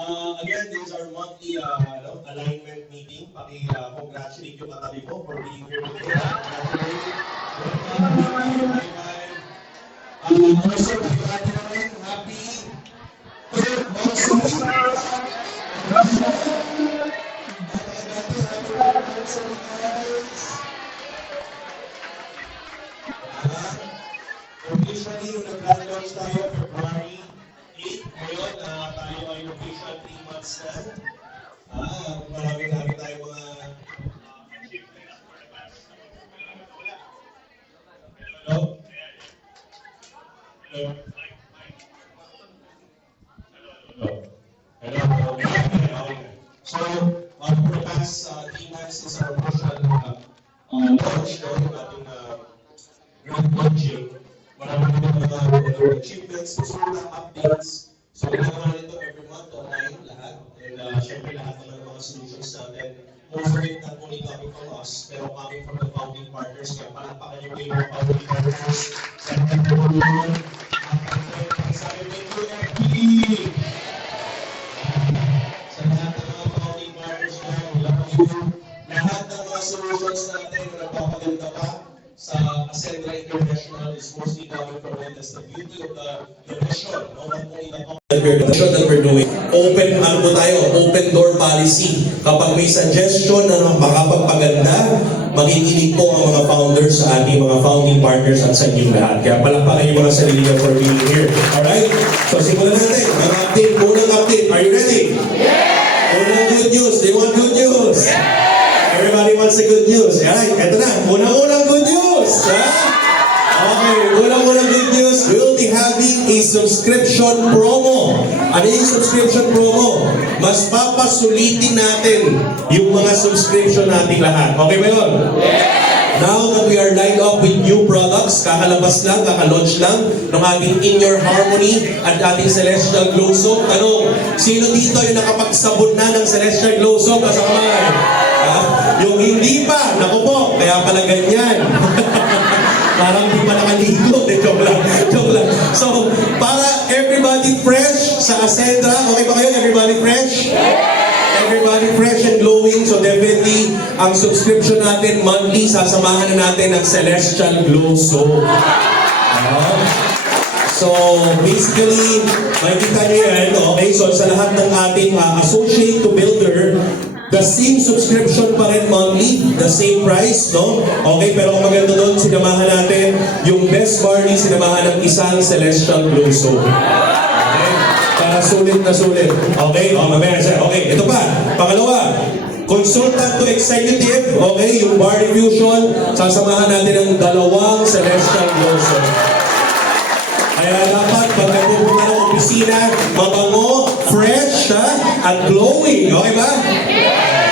Again, this is our monthly alignment meeting. Paki-congratulate yung katabi ko for being here today. Also, congratulate, happy third officially, yung nag-grand launch tayo February 8. Ngayon, tayo ay official 3 months na. Marami-rami tayo mga... Hello? Hello? Hello? Hello? So, for the past 3 months is our official launch, yung ating grand launching. Marami mga achievements, susunod updates. So, ginagawa nito every month online lahat. And syempre lahat naman ng mga solutions natin. Most of it not only coming from us, pero coming from the founding partners. Kaya palakpakan niyo yung mga founding partners. Sa ating tulungan. Sabi thank you, FP! Sa lahat ng mga founding partners na lahat ng mga solutions natin na nagpapaganda pa sa Ascendra International is mostly coming from it. That's the beauty of the mission. The mission that we're doing. Open door policy. Kapag may suggestion na makapagpaganda, makikinig po ang mga founders sa ating mga founding partners at sa inyong lahat. Kaya palakpakan niyo mga sarili niyo for being here. Alright? So simulan natin. Ang update, unang update. Are you ready? Yeah! Unang good news. Do you want good news? Yeah! Everybody wants the good news. Alright, eto na. Unang good news. Okay, unang good news. We'll be having a subscription promo. Ano yung subscription promo? Mas papasulitin natin yung mga subscription natin lahat. Okay ba yun? Yeah! Now that we are lined up with new products, kakalabas lang, kakalaunch lang ng ating In Your Harmony at ating Celestial Glow Soap. Tanong, sino dito yung nakapagsabon na ng Celestial Glow Soap? Asa kamay? Yung hindi pa, naku po, kaya pala ganyan. Parang di pa nakaligo. Joke lang. So, para everybody fresh sa Ascendra, okay ba kayo? Everybody fresh? Everybody fresh and glowing. So definitely, ang subscription natin monthly, sasamahan na natin ng Celestial Glow Soap. So, basically, makikita niyo yan, okay? So, sa lahat ng ating associate to builder, the same subscription pa rin monthly, the same price, no? Okay, pero ang maganda doon, sinamahan natin yung Best Barney, sinamahan ng isang Celestial Glow Soap. Okay? Para sulit na sulit. Okay? Mamaya siya. Okay, ito pa. Pangalawa, consultant to executive, okay, yung Barney Fusion, sasamahan natin ng dalawang Celestial Glow Soap. Kaya dapat, pag nagpupunta ng opisina, mabango, fresh, at glowing. Okay ba?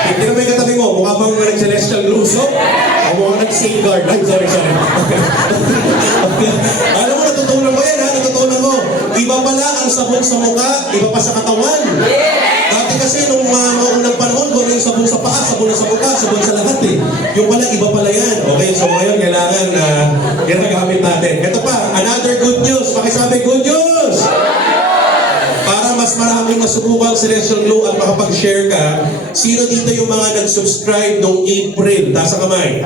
Hindi na may katabi mo, mukha bang nag-Celestial Glow Soap? O mukha nag-safeguard? Ay, sorry. Okay. Alam mo, natutunan mo yan, natutunan mo. Iba pala ang sabon sa mukha, iba pa sa katawan. Dati kasi, nung mga unang panahon, kung yung sabon sa paa, sabon na sa mukha, sabon sa lahat eh. Yung pala, iba pala yan. Okay, so ngayon, kailangan ginagamit natin. Ito pa, another good news. Pakisabi, good news! Para mas maraming masubukan ang Celestial Glow at makapag-share ka, sino dito yung mga nag-subscribe noong April? Taas ang kamay.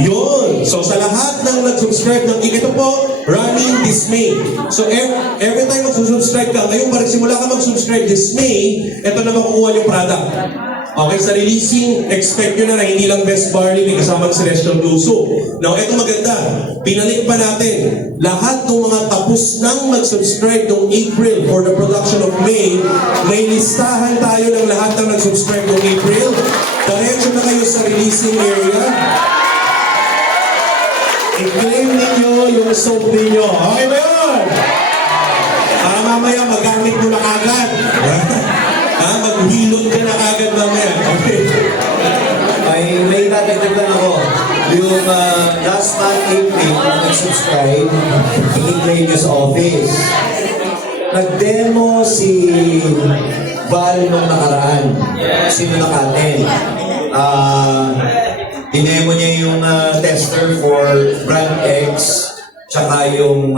Yun! So sa lahat ng nag-subscribe ng ito po, running this May. So every time mag-subscribe ka, ngayon parang simula ka mag-subscribe this May, ito na makukuha yung product. Okay, sa releasing, expect nyo na hindi lang Best Barley, may kasamang Celestial Glow Soap. Now, ito maganda. Pinalik pa natin. Lahat ng mga tapos nang mag-subscribe noong April for the production of May, may listahan tayo ng lahat ng nag-subscribe noong April. Diretso na kayo sa releasing area. I-claim ninyo yung soap ninyo. Okay ba yun? Para mamaya magamit mo na agad. Maghilot ka na agad mamaya. Okay. May tatagdag lang ako. Yung last month, April, kung nag-subscribe, i-claim nyo sa office. Nag-demo si Val nung nakaraan. Sino nakaten? Dinemo niya yung tester for Brand X tsaka yung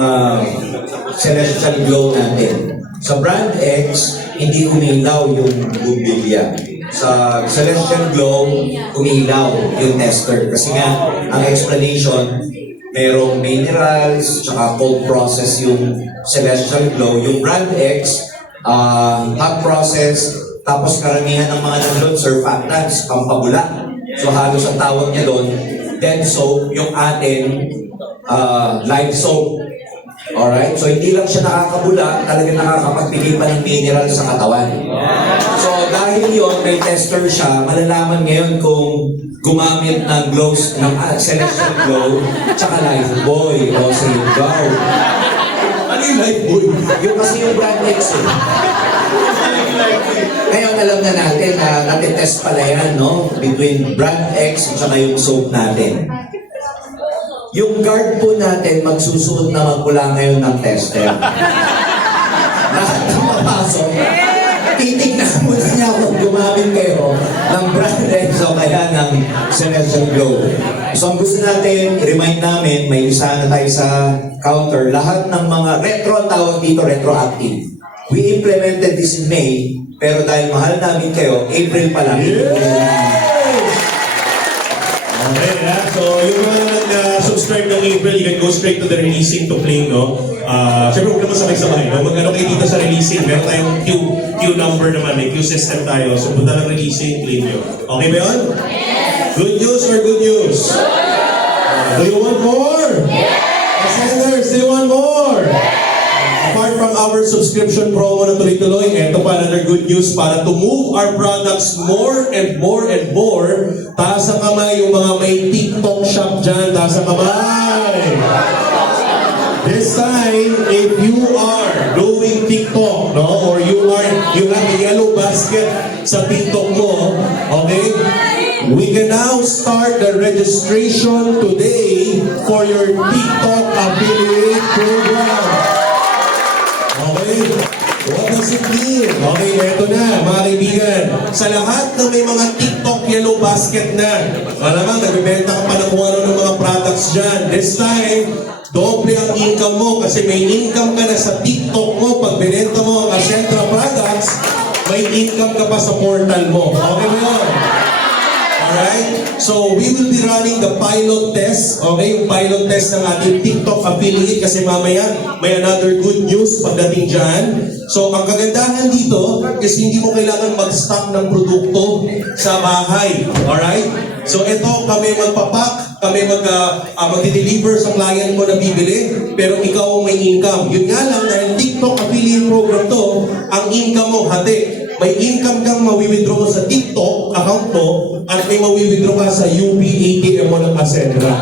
Celestial Glow natin. Sa Brand X, hindi umilaw yung bumbilya. Sa Celestial Glow, umilaw yung tester. Kasi nga, ang explanation, merong minerals, tsaka cold process yung Celestial Glow. Yung Brand X, hot process, tapos karamihan ng mga nandun, surfactants, pampabula. So halos ang tawag niya doon, dead soap, yung atin, live soap. Alright? So hindi lang siya nakakabula, talaga nakakapagbigay pa ng mineral sa katawan. So dahil yon may tester siya, malalaman ngayon kung gumamit ng glows, ng Celestial Glow, tsaka Lifebuoy o Safeguard. Ano yung Lifebuoy? Yung kasi yung Brand X eh. Ngayon alam na natin na natitest pala yan, no? Between Brand X at saka yung soap natin. Yung guard po natin magsusuot na magmula ngayon ng tester. Lahat ng mapasok, titignan mo na niya kung gumamit kayo ng Brand X o kaya ng Celestial Glow. So ang gusto natin, i-remind namin, may isa na tayo sa counter, lahat ng mga retro, tawag dito retroactive. We implemented this in May, pero dahil mahal namin kayo, April pa lang. Okay, so yung mga nag-subscribe ng April, you can go straight to the releasing to claim, no? Siyempre, huwag naman sabay-sabay, no? Mag-ano kayo dito sa releasing, meron tayong queue number naman, may queue system tayo. So punta lang releasing, claim nyo. Okay ba yun? Yes! Good news or good news? Do you want more? Yes! Senders, do you want more? Yes! Apart from our subscription promo na tuloy-tuloy, eto pa another good news para to move our products more and more and more. Taas ang kamay yung mga may TikTok shop dyan. Taas ang kamay! This time, if you are doing TikTok, no, or you have a yellow basket sa TikTok mo, okay, we can now start the registration today for your TikTok affiliate program. Okay? What does it mean? Okay, eto na, mga kaibigan. Sa lahat na may mga TikTok yellow basket na, malamang nagbibenta ka pa ng kung ano ng mga products dyan. This time, doble ang income mo kasi may income ka na sa TikTok mo. Pag binenta mo ang Acentra products, may income ka pa sa portal mo. Okay ba yun? Alright? So, we will be running the pilot test. Okay? Yung pilot test ng ating TikTok affiliate kasi mamaya may another good news pagdating dyan. So, ang kagandahan dito is hindi mo kailangan mag-stock ng produkto sa bahay. Alright? So, ito kami magpapak, kami mag-deliver sa client mo na bibili, pero ikaw ang may income. Yun nga lang, dahil TikTok affiliate program to, ang income mo hati. May income kang mawi-withdraw mo sa TikTok account mo at may mawi-withdraw ka sa UP ATM mo ng Acentra.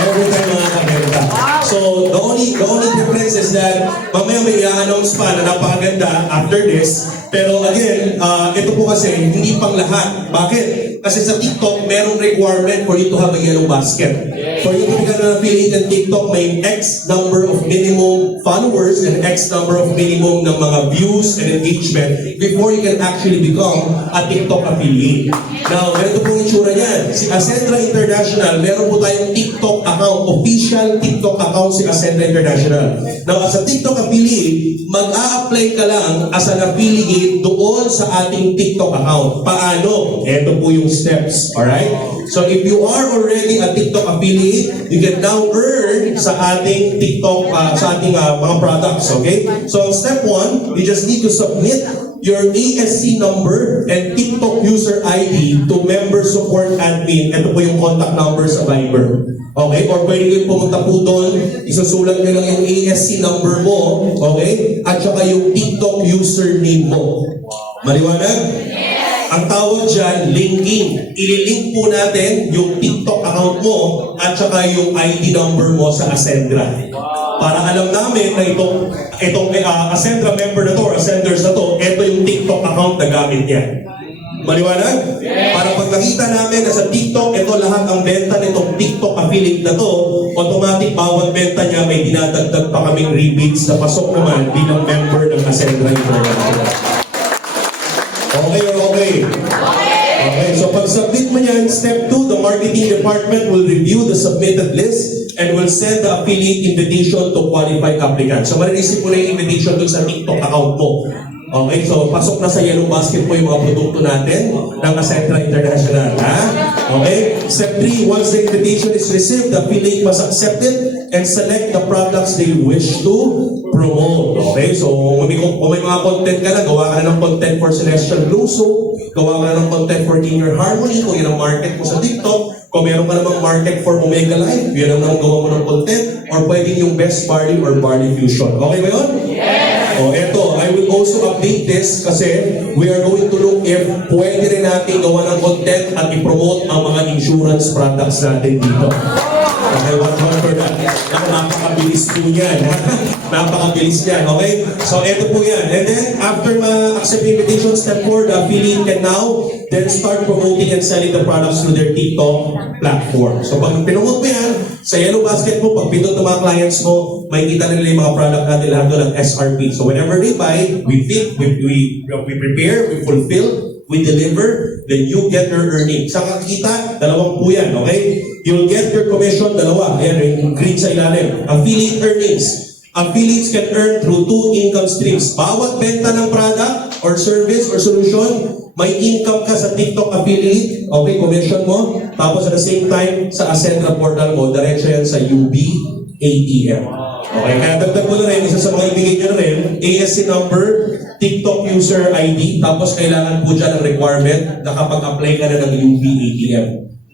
Every time mga kabenta. So, the only difference is that mamaya may i-announce pa na napakaganda after this. Pero again, ito po kasi hindi pang lahat. Bakit? Kasi sa TikTok, merong requirement for you to have a yellow basket. For you to become an affiliate in TikTok, may X number of minimum followers and X number of minimum ng mga views and engagement before you can actually become a TikTok affiliate. Now, ganito pong itsura niyan. Si Acentra International, meron po tayong TikTok account, official TikTok account si Acentra International. Now, as a TikTok affiliate, mag-a-apply ka lang as an affiliate doon sa ating TikTok account. Paano? Ito po yung steps. Alright? So, if you are already a TikTok affiliate, you can now earn sa ating TikTok, sa ating mga products. Okay? So, step 1, you just need to submit your ASC number and TikTok user ID to member support admin. Ito po yung contact number sa Viber. Okay? Or pwede kayo pumunta po doon, isusulat nyo lang yung ASC number mo, okay? At saka yung TikTok username mo. Maliwanag? Ang tawag dyan, linking. Ililink po natin yung TikTok account mo at saka yung ID number mo sa Acentra. Para alam namin na itong Acentra member na to or Ascenders na to, ito yung TikTok account na gamit niya. Maliwanag? Para pag nakita namin na sa TikTok, ito lahat ang benta nitong TikTok affiliate na to, automatic bawat benta niya may dinadagdag pa kaming rebates na pasok naman bilang member ng Acentra International. Okay or okay? Okay, so pag submit mo yan, step 2, the marketing department will review the submitted list and will send the affiliate invitation to qualified applicants. So marireceive mo na yung invitation dun sa TikTok account mo. Okay, so pasok na sa Yellow Basket po yung mga produkto natin ng Acentra International. Ha? Okay? Step 3, once the invitation is received, the affiliate must accept it and select the products they wish to promote. Okay, so kung may mga content ka na, gawa ka na ng content for Celestial Blue Soap, gawa ka na ng content for Inner Harmony, kung yun ang market mo sa TikTok, kung meron ka namang market for Omega Life, yun ang gawa mo ng content, or pwedeng yung Best Barley or Barley Fusion. Okay ba yun? Yes! O eto, I will also update this kasi we are going to look if pwede rin natin gawa ng content at i-promote ang mga insurance products natin dito. Okay, one for that. Napakabilis po yan. Napakabilis yan, okay? So, ito po yan. And then, after ma-accept the invitation, step 4, the affiliate can now then start promoting and selling the products through their TikTok platform. So, pag pinomote mo yan, sa Yellow Basket mo, pag pinot ng mga clients mo, makikita nila yung mga product natin lahat doon ng SRP. So, whenever they buy, we fit, we prepare, we fulfill, we deliver, then you get your earnings. Sa kakita, dalawang po yan, okay? You'll get your commission, dalawa. Ayan, yung green sa ilalim. Affiliate earnings. Affiliates can earn through 2 income streams. Bawat benta ng product or service or solution, may income ka sa TikTok affiliate, okay, commission mo. Tapos at the same time, sa Acentra portal mo, diretso yan sa UB ATM. Okay, kaya dagdag mo na rin, isa sa mga ibigay nyo na rin, ASC number, TikTok user ID, tapos kailangan po dyan ang requirement na kapag apply ka na ng UB ATM.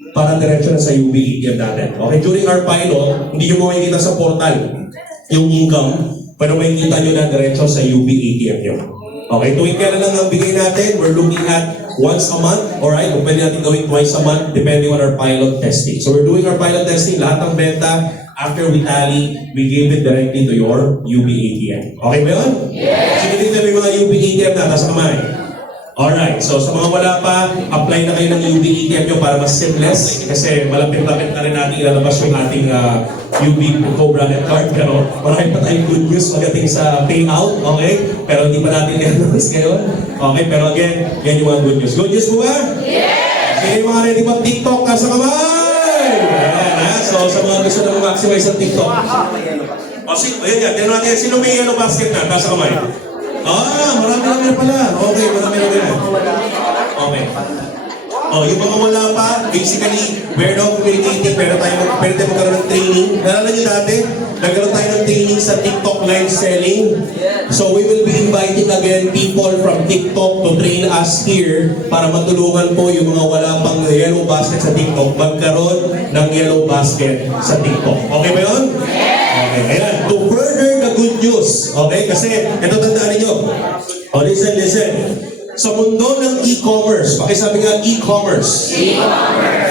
Para diretso na sa UB ATM natin. Okay, during our pilot, hindi nyo makikita sa portal yung income, pero makikita nyo na diretso sa UB ATM nyo. Okay, tuwing kailan lang ang bigay natin, we're looking at once a month, alright, o pwede natin gawin twice a month, depending on our pilot testing. So we're doing our pilot testing, lahat ng benta, after we tally, we give it directly to your UB ATM. Okay ba yun? Yes! Sige dito may mga UB ATM na, nasa kamay. Alright, so sa mga wala pa, apply na kayo ng UB ATM nyo para mas seamless, kasi malapit-lapit na rin natin ilalabas yung ating UB co-branded card, pero marami pa tayong good news pagdating sa payout, okay? Pero hindi pa natin i-announce ngayon. Okay, pero again, yan yung mga good news. Good news po ba? Yes! Sige mga ready ba TikTok, nasa kamay! Ayan ha, so sa mga gusto na maximize ang TikTok. O ayan yan, tignan natin, sino may Yellow Basket na, nasa kamay? Marami pala. Okay, marami na. Okay. Yung mga wala pa, basically, we're not communicating, pero tayo magkaroon ng training. Nalala nyo dati, nagkaroon tayo ng training sa TikTok live selling. So we will be inviting again people from TikTok to train us here para matulungan po yung mga wala pang Yellow Basket sa TikTok, magkaroon ng Yellow Basket sa TikTok. Okay ba yun? Okay, ayan. To further the good news, okay? Kasi, ito tandaan ninyo. Listen. Sa mundo ng e-commerce, pakisabi nga e-commerce.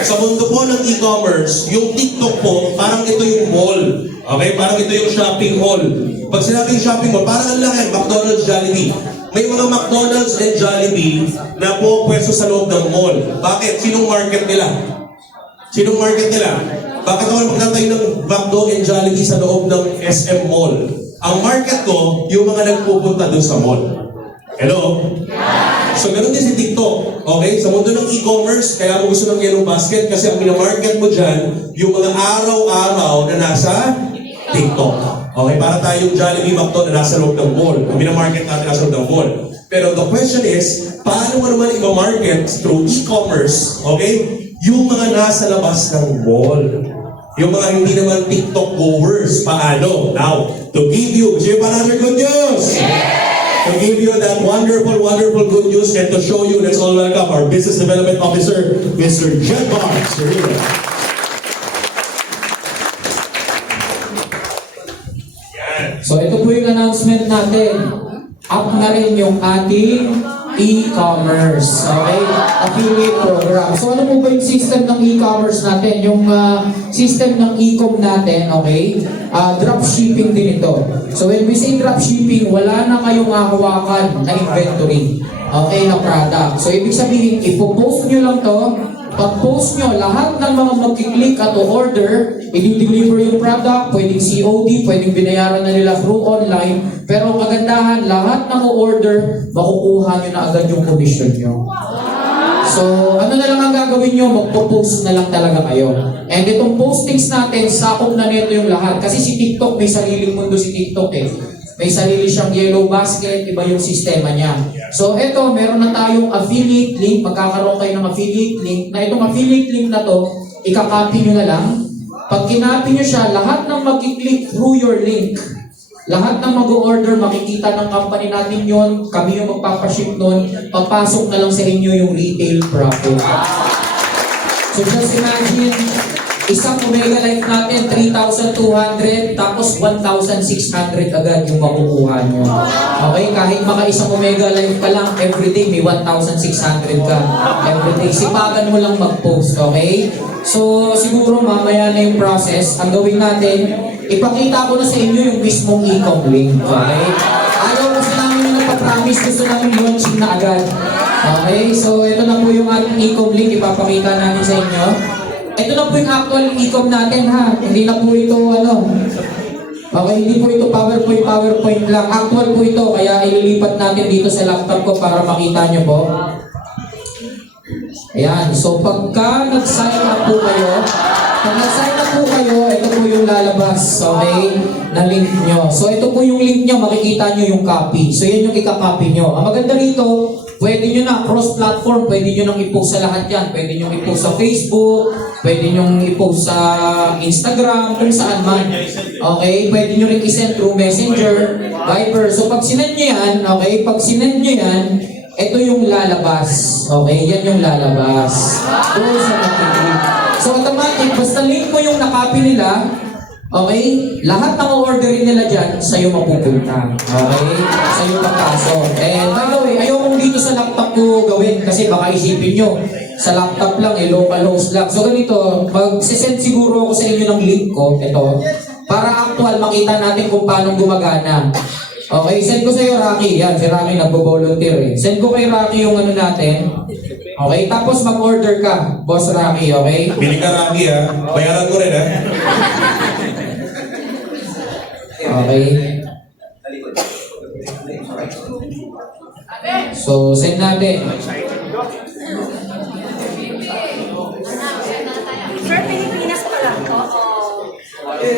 Sa mundo po ng e-commerce, yung TikTok po, parang ito yung mall. Okay? Parang ito yung shopping mall. Pag sinabing shopping mall, parang ang laki, McDonald's, Jollibee. May mga McDonald's and Jollibee na po pwesto sa loob ng mall. Bakit? Sinong market nila? Bakit ako magtatayo ng McDo and Jollibee sa loob ng SM Mall? Ang market ko, yung mga nagpupunta dun sa mall. Hello? So, ganun din si TikTok. Okay? Sa mundo ng e-commerce, kaya mo gusto ng Yellow Basket kasi ang minamarket mo dyan, yung mga araw-araw na nasa TikTok. Okay? Para tayong Jollibee, McDo na nasa loob ng mall. Ang minamarket natin nasa loob ng mall. Pero the question is, paano mo naman i-market through e-commerce, okay? Yung mga nasa labas ng mall. Yung mga hindi naman TikTok goers, paano? Now, to give you, gusto ba another good news? To give you that wonderful good news and to show you, let's all welcome our Business Development Officer, Mr. Jed Barnes. So ito po yung announcement natin. Up na rin yung ating e-commerce. Okay? Affiliate program. So ano po ba yung system ng e-commerce natin? Yung system ng e-com natin, okay? Dropshipping din ito. So when we say dropshipping, wala na kayong hawakan na inventory. Okay, na product. So ibig sabihin, ipopost nyo lang to. Pag-post nyo, lahat ng mga magkiklik at o-order, i-deliver yung product, pwedeng COD, pwedeng binayaran na nila through online. Pero ang kagandahan, lahat ng o-order, makukuha nyo na agad yung commission nyo. So, ano na lang ang gagawin nyo, magpo-post na lang talaga kayo. And itong postings natin, sakop na nito yung lahat. Kasi si TikTok, may sariling mundo si TikTok eh. May sarili siyang yellow basket, iba yung sistema niya. So, eto, meron na tayong affiliate link. Magkakaroon kayo ng affiliate link. Na itong affiliate link na to, ikakopy nyo na lang. Pag kinopy nyo siya, lahat ng mag-click through your link, lahat ng mag-order, makikita ng company natin yon, kami yung magpapaship nun, papasok na lang sa inyo yung retail profit. So just imagine, isang Omega Life natin, 3,200, tapos 1,600 agad yung makukuha nyo. Okay, kahit maka isang Omega Life ka lang, everyday may 1,600 ka. Everyday, sipagan mo lang mag-post, okay? So, siguro mamaya na yung process. Ang gawin natin, ipakita ko na sa inyo yung mismong e-com link. Okay? Ayaw kasi namin yung nagpa-promise, gusto namin launching na agad. Okay? So, ito na po yung ating e-com link. Ipapakita namin sa inyo. Ito na po yung actual e-com natin ha. Hindi na po ito okay, hindi po ito PowerPoint lang. Actual po ito. Kaya ililipat natin dito sa laptop ko para makita nyo po. Ayan, so pagka nag-sign up po kayo, ito po yung lalabas, okay, na link nyo. So ito po yung link nyo, makikita nyo yung copy. So yan yung ika-copy nyo. Ang maganda rito, pwede nyo na cross-platform, pwede nyo nang i-post sa lahat yan. Pwede nyo i-post sa Facebook, pwede nyo i-post sa Instagram, kung saan man. Okay, pwede nyo rin i-send through Messenger, Viber. So pag sinend nyo yan, okay, pag sinend nyo yan, ito yung lalabas. Okay, yan yung lalabas. So automatic, basta link mo yung nakopy nila, okay, lahat ng orderin nila dyan, sa'yo mapupunta. Okay? Sa'yo papasok. And by the way, ayokong dito sa laptop ko gawin kasi baka isipin nyo, sa laptop lang, local host lang. So ganito, mag-send siguro ako sa inyo ng link ko, ito, para actual makita natin kung paano gumagana. Okay, send ko sa'yo, Rocky. Yan, si Rocky nagbo-volunteer eh. Send ko kay Rocky yung ano natin. Okay, tapos mag-order ka, Boss Rocky, okay? Bili ka, Rocky, ha? Bayaran ko rin, ha? Okay. So, send natin. Sir, Pilipinas pa lang to.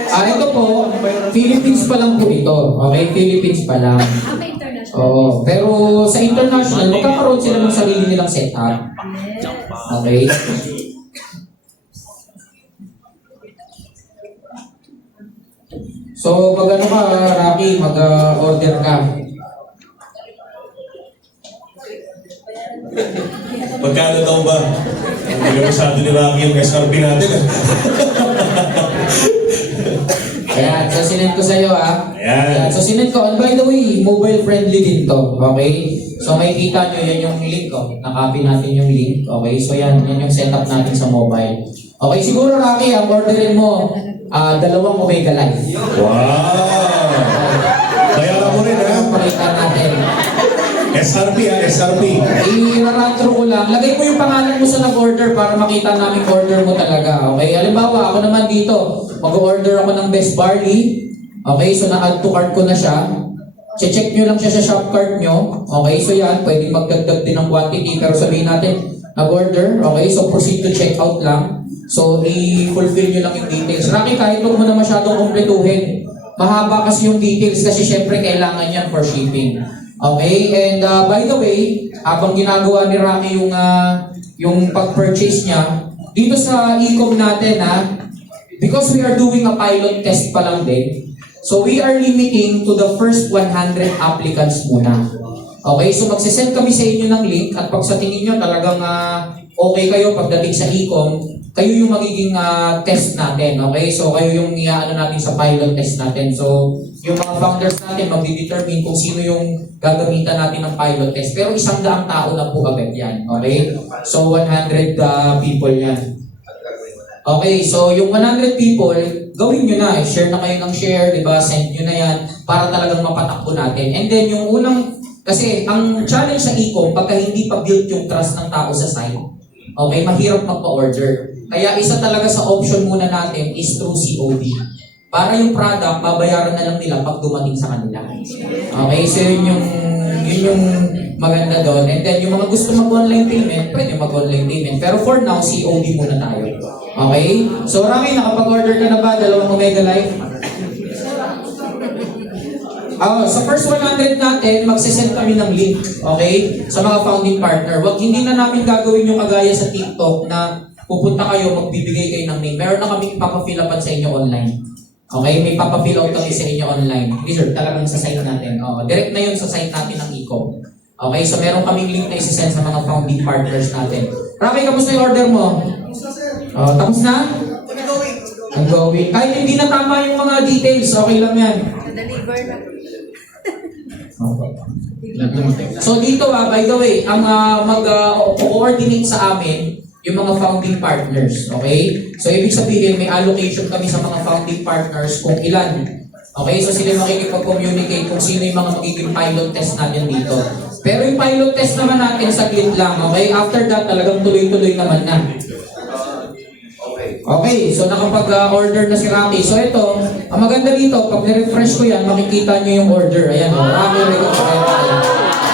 Ito po, Philippines pa lang po ito. Okay, Philippines pa lang. International. Oo, pero sa international, magkakaroon sila ng sarili nilang setup. Okay? So, pag ano ka, Rocky, mag-order ka. Magkano daw ba? Hindi ka masyado ni Rocky yung SRP natin, ha? Ayan, so sinend ko sa'yo Ayan. So sinend ko, and by the way, mobile friendly din to, okay? So makikita nyo, yan yung link ko. Nakopy natin yung link, okay? So yan yung setup natin sa mobile. Okay, siguro Rocky, orderin mo 2 Omega Life. Wow! Bayaran mo rin, ha? Pakita natin. SRP, ha? SRP. I-run-through ko lang. Lagay mo yung pangalan mo sa nag-order para makita namin order mo talaga. Okay? Halimbawa, ako naman dito, mag-order ako ng Best Barley. Okay? So, na-add to cart ko na siya. Che-check nyo lang siya sa shop cart nyo. Okay? So, yan. Pwede magdagdag din ng quantity. Pero sabihin natin, nag-order. Okay? So, proceed to checkout lang. So, i-fulfill nyo lang yung details. Rocky, kahit huwag mo na masyadong kumpletuhin. Mahaba kasi yung details kasi syempre kailangan yan for shipping. Okay, and by the way, habang ginagawa ni Rocky yung pag-purchase niya, dito sa e-com natin because we are doing a pilot test pa lang din, so we are limiting to the first 100 applicants muna. Okay, so magsisend kami sa inyo ng link at pag sa tingin nyo talagang okay kayo pagdating sa e-com, kayo yung magiging test natin, okay? So kayo yung iaano natin sa pilot test natin. So yung mga founders natin magdi-determine kung sino yung gagamitan natin ng pilot test. Pero 100 tao na po agad yan, okay? So 100 people yan. Okay, so yung 100 people, gawin nyo na. Share na kayo ng share, di ba? Send nyo na yan para talagang mapatakbo natin. And then yung unang, kasi ang challenge sa e-com, pagka hindi pa built yung trust ng tao sa site, okay, mahirap magpa-order. Kaya isa talaga sa option muna natin is through COD. Para yung product, babayaran na lang nila pag dumating sa kanila. Okay, so yun yung maganda doon. And then yung mga gusto mag-online payment, pwede mag-online payment. Pero for now, COD muna tayo. Okay? So Rami, nakapag-order ka na ba? 2 Omega Life? Sa first 100 natin, magsisend kami ng link, okay? Sa mga founding partner. Hindi na namin gagawin yung kagaya sa TikTok na pupunta kayo, magbibigay kayo ng name. Meron na kami ipapafill upan sa inyo online. Okay? May papafill out kami sa inyo online. Hindi sir, talagang sa site natin. Direct na yun sa site natin ng e-com. Okay? So meron kaming link na isisend sa mga founding partners natin. Rami, kamusta yung order mo? Tapos na? Ongoing. Kahit hindi na tama yung mga details, okay lang yan. Deliver na. So dito by the way, ang mag-coordinate sa amin yung mga founding partners, okay? So ibig sabihin may allocation kami sa mga founding partners kung ilan. Okay, so sila makikipag-communicate kung sino yung mga magiging pilot test natin dito. Pero yung pilot test naman natin saglit lang, okay? After that, talagang tuloy-tuloy naman na. Okay, so nakapag-order na si Rocky. So ito, ang maganda dito, pag nirefresh ko yan, makikita nyo yung order. Ayan, Rocky Recommend.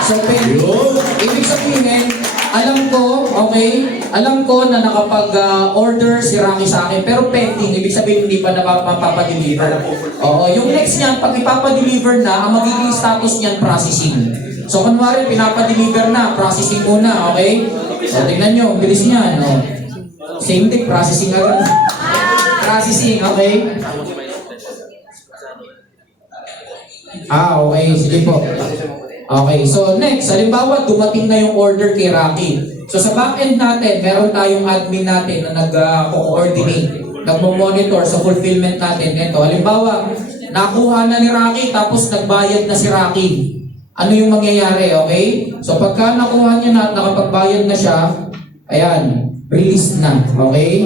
So pwede. Ibig sabihin, alam ko na nakapag-order si Rocky sa akin, pero pending. Ibig sabihin, hindi pa napapapa-deliver. Oo, yung next niyan, pag ipapa-deliver na, ang magiging status niyan, processing. So kunwari, pinapa-deliver na, processing muna, okay? So tingnan nyo, bilis niyan, no? Same thing, processing agad. Processing, okay? Okay, sige po. Okay, so next, halimbawa, dumating na yung order kay Rocky. So sa backend natin, meron tayong admin natin na nag-coordinate, nagmo-monitor sa fulfillment natin. Ito, halimbawa, nakuha na ni Rocky, tapos nagbayad na si Rocky. Ano yung mangyayari, okay? So pagka nakuha niya na at nakapagbayad na siya, ayan, release na, okay?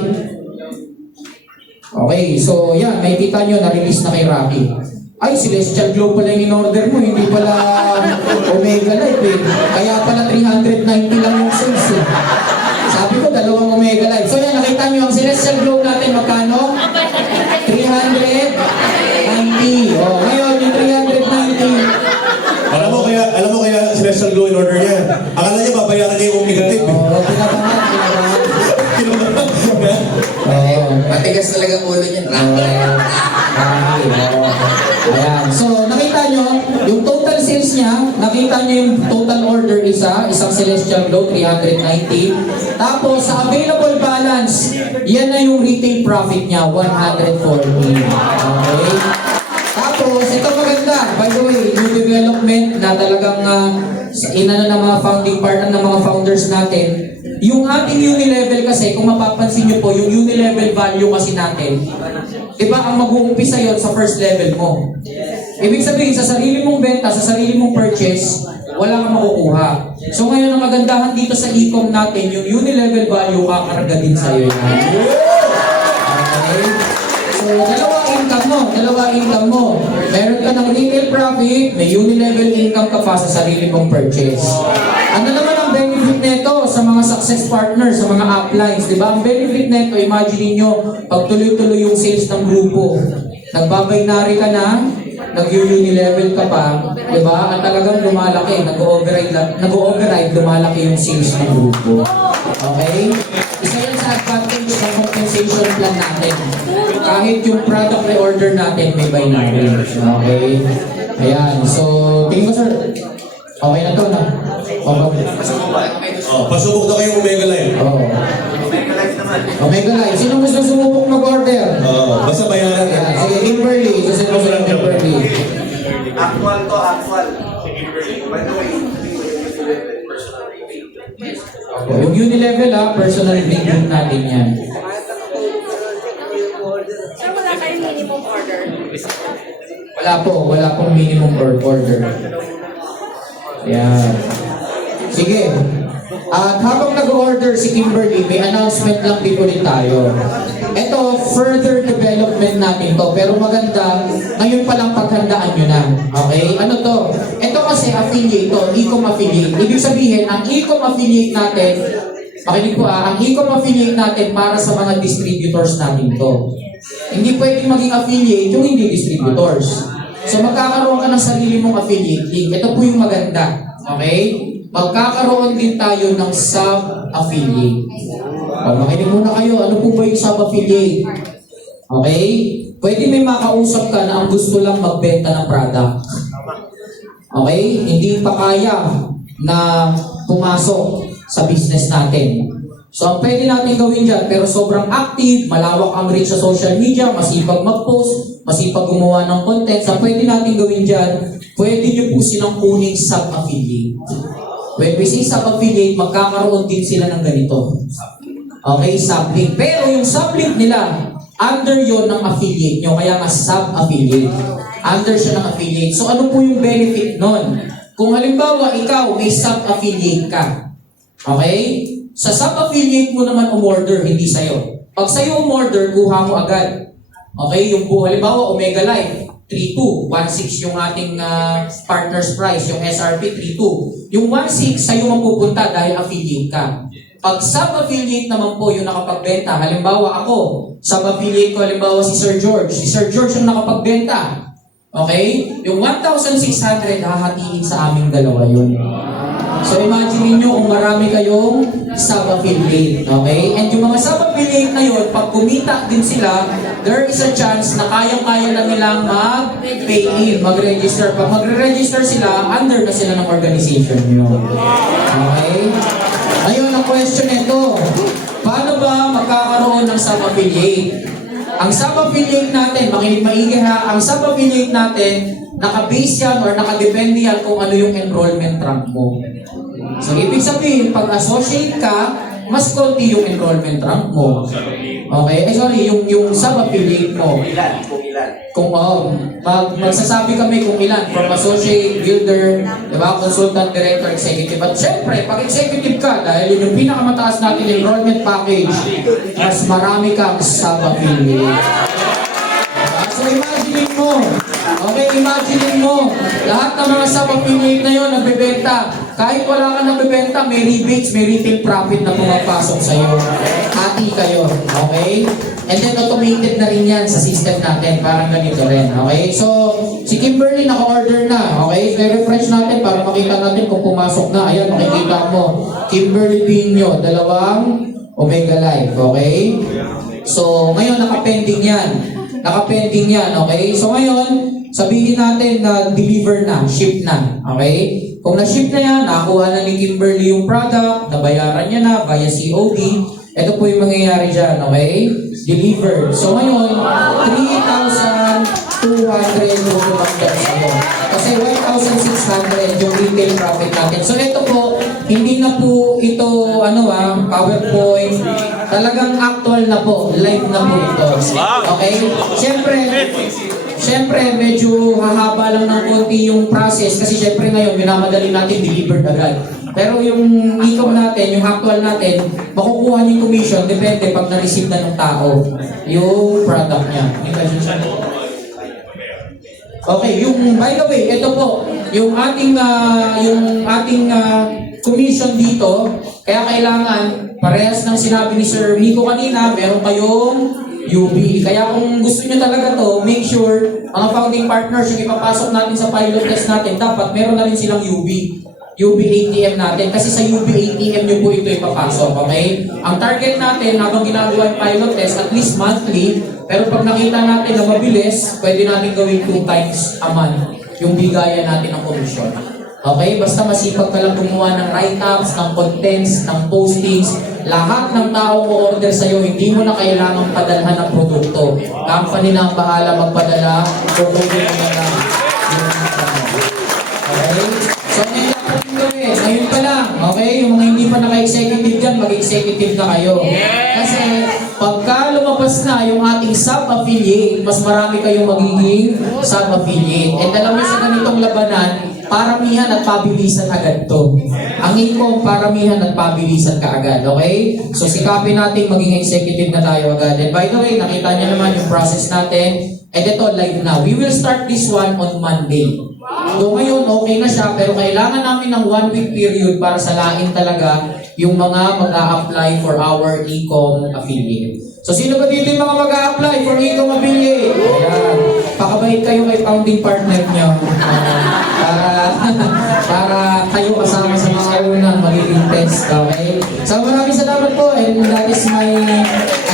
Okay, so yan, may kita nyo na-release na kay Rocky. Ay, Celestial Glow pala yung in-order mo, hindi pala Omega Life eh. Kaya pala 390 lang yung sales eh. Sabi ko, 2 Omega Life. So yan, nakita nyo, ang Celestial Glow natin, magkano? 390. Oh, ngayon, yung 390. Alam mo kaya Celestial Glow in order niya. Akala niya babayaran niya yung Omega Life. Pinabangat. Matigas talaga ulo niyan. Ayan. So, nakita nyo, yung total sales niya, nakita nyo yung total order isang Celestial Glow, 390. Tapos, sa available balance, yan na yung retail profit niya, 140. Okay? Tapos, ito maganda. By the way, new development na talagang inano ng mga founding partner ng mga founders natin. Yung ating Unilevel kasi, kung mapapansin nyo po, yung Unilevel value kasi natin, diba ang mag-uumpisa yon sa first level mo. Ibig sabihin, sa sarili mong benta, sa sarili mong purchase, wala kang makukuha. So ngayon, ang magandahan dito sa e-com natin, yung Unilevel value, kakarga din sa'yo yan. Okay? So, dalawa income mo. Meron ka ng retail profit, may Unilevel income ka pa sa sarili mong purchase. Ano naman ang benefit nito sa mga success partners, sa mga uplines, di ba? Ang benefit nito, imagine niyo pag tuloy-tuloy yung sales ng grupo. Nagbabaynary ka na, nag-Unilevel ka pa, di ba? At talagang lumalaki, nag-override, lumalaki yung sales ng grupo. Okay? Isa yan sa advantage ng compensation plan natin. Kahit yung product re-order natin may binary. Okay? Ayan. So, tingin ko sir, okay na to na. Okay. Pasubok na kayong Omega Life. Omega Life. Sino gusto sumubok mag-order? Basta bayaran ka. Ayan. Sige, Kimberly. Susunod mo sila Kimberly. Actual to, actual. By the way, Yung Unilevel personal review natin yan. Sir, wala kayong minimum order? Wala pong minimum order. Yan. Sige. At habang nag-order si Kimberly, may announcement lang din ulit tayo. Ito, further development natin to. Pero maganda, ngayon palang paghandaan nyo na. Okay? Ano to? Ito kasi affiliate to, e-com affiliate. Ibig sabihin, ang e-com affiliate natin, makinig po ang e-com affiliate natin para sa mga distributors natin to. Hindi pwedeng maging affiliate yung hindi distributors. So magkakaroon ka ng sarili mong affiliate link. Ito po yung maganda. Okay? magkakaroon din tayo ng sub-affiliate. O, makinig muna kayo, ano po ba yung sub-affiliate? Okay? Pwede may makausap ka na ang gusto lang magbenta ng product. Okay? Hindi pa kaya na pumasok sa business natin. So, ang pwede natin gawin dyan, pero sobrang active, malawak ang reach sa social media, masipag mag-post, masipag gumawa ng content, so pwede natin gawin dyan, pwede nyo po silang kuning sub-affiliate. When we say sub-affiliate, magkakaroon din sila ng ganito. Okay, sub-link. Pero yung sub-link nila, under yon ng affiliate nyo, kaya nga sub-affiliate. Under siya ng affiliate. So, ano po yung benefit nun? Kung halimbawa, ikaw, may sub-affiliate ka. Okay? Sa sub-affiliate mo naman umorder, hindi sa'yo. Pag sa'yo umorder, kuha mo agad. Okay? Yung po, halimbawa, Omega Life, 3.2. 1.6 yung ating partner's price. Yung SRP, 3.2. Yung 1.6, sa'yo mapupunta dahil affiliate ka. Pag sub-affiliate naman po yung nakapagbenta, halimbawa ako, sub-affiliate ko, halimbawa si Sir George. Si Sir George yung nakapagbenta. Okay? Yung 1,600, hahatiin sa aming dalawa yun. So imagine niyo kung marami kayong sub-affiliate, okay? And yung mga sub-affiliate na yun, pag kumita din sila, there is a chance na kayang-kaya na nilang mag-pay in, mag-register. Pag magre-register sila, under na sila ng organization nyo. Okay? Ngayon, ang question nito, paano ba magkakaroon ng sub-affiliate? Ang sub-affiliate natin, makinig maigi ha, ang sub-affiliate natin, naka-base yan or naka-depende yan kung ano yung enrollment rank mo. So, ibig sabihin, pag associate ka, mas konti yung enrollment rank mo. Okay? Yung sub-affiliate mo. Kung ilan. Kung magsasabi kami kung ilan, from associate, builder, diba, consultant, director, executive. At syempre, pag executive ka, dahil yun yung pinakamataas natin enrollment package, mas marami kang sub-affiliate. So imagine mo, lahat ng mga sub-affiliate na yun nagbebenta. Kahit wala ka nagbebenta, may rebates, may retail profit na pumapasok sa'yo. Hati kayo, okay? And then automated na rin yan sa system natin, parang ganito rin, okay? So, si Kimberly naka-order na, okay? I-refresh natin para makita natin kung pumasok na. Ayan, makikita mo. Kimberly Pino, 2 Omega Life, okay? So, ngayon naka-pending yan. Naka-pending yan, okay? So ngayon, sabihin natin na deliver na, ship na, okay? Kung na-ship na yan, nakuha na ni Kimberly yung product, nabayaran niya na via COD, ito po yung mangyayari dyan, okay? Delivered. So ngayon, 3,200 yung lumagdag sa'yo. Kasi 1,600 yung retail profit natin. So ito po, hindi na po ito, PowerPoint, talagang actual na po, live na po ito. Okay? Siyempre, medyo hahaba lang ng konti yung process kasi siyempre ngayon, minamadali natin delivered agad. Pero yung e-com natin, yung actual natin, makukuha niyo yung commission, depende pag na-receive na ng tao yung product niya. Okay, by the way, ito po, yung ating commission dito, kaya kailangan, parehas ng sinabi ni Sir Miko kanina, meron kayong UB. Kaya kung gusto nyo talaga to, make sure, mga founding partners, yung ipapasok natin sa pilot test natin, dapat meron na rin silang UB ATM natin. Kasi sa UB ATM nyo po ito ipapasok, okay? Ang target natin, habang ginagawa yung pilot test, at least monthly, pero pag nakita natin na mabilis, pwede natin gawin 2 times a month yung bigayan natin ng commission. Okay? Basta masipag ka lang gumawa ng write-ups, ng contents, ng postings, lahat ng tao ko order sa'yo, hindi mo na kailangang padalhan ng produkto. Company na ang bahala magpadala, kukunin mo na lang. Okay? So, ngayon pa lang, okay? Yung mga hindi pa naka-executive dyan, mag-executive na kayo. Kasi, pagka lumabas na yung ating sub-affiliate, mas marami kayong magiging sub-affiliate. And alam mo sa ganitong labanan, paramihan at pabilisan agad to. Ang e-com, paramihan at pabilisan ka agad, okay? So, sikapin natin maging executive na tayo agad. And by the way, nakita niyo naman yung process natin. And ito, live na. We will start this one on Monday. So, ngayon, okay na siya, pero kailangan namin ng 1 week period para salain talaga yung mga mag-a-apply for our e-com affiliate. So, sino ba dito yung mga mag-a-apply for e-com affiliate? Ayan. Pakabait kayo kay founding partner niyo. Para kayo kasama sa mga Okay? So maraming salamat po and that is my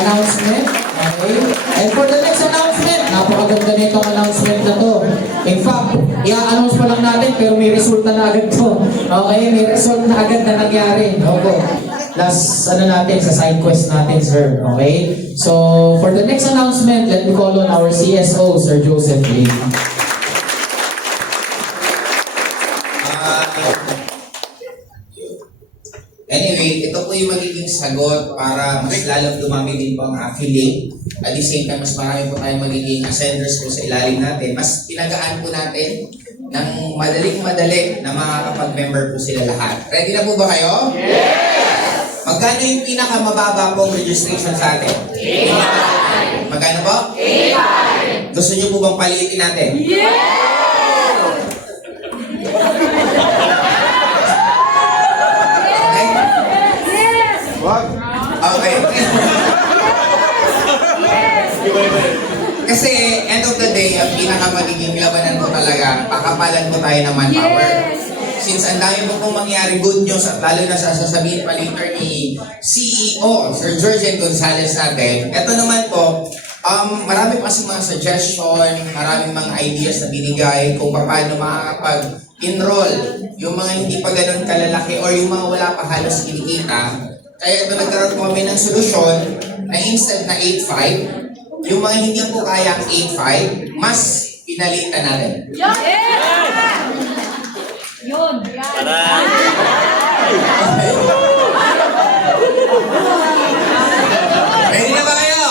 announcement. Okay? And for the next announcement, napakaganda na itong announcement na to. In fact, i-announce pa lang natin pero may resulta na agad to. Okay? May result na agad na nangyari. Opo. Last natin sa side quest natin, sir. Okay? So, for the next announcement, let me call on our CSO, Sir Joseph Lee. Anyway, ito po yung magiging sagot para mas lalong dumami din po ang affiliate. At the same time, mas marami po tayong magiging ascenders po sa ilalim natin. Mas pinagaan po natin ng madaling-madali na makakapag-member po sila lahat. Ready na po ba kayo? Yes! Magkano yung pinakamababa pong registration sa atin? 8. Magkano po? 8. Gusto niyo po bang paliitin natin? Okay. Kasi end of the day, ang pinakamagiging labanan ko talaga, pakapalan ko tayo ng manpower. Since ang dami po pong mangyari good news at lalo na sa sasabihin pa later ni CEO, Sir George Gonzalez natin, ito naman po, marami pa kasi mga suggestion, maraming mga ideas na binigay kung paano makakapag-enroll yung mga hindi pa ganun kalalaki or yung mga wala pa halos kinikita. Kaya ito nagkaroon po kami ng solusyon na instead na 8.5, yung mga hindi po kaya 8.5, mas pinalitan natin. Yun. Ready na ba kayo?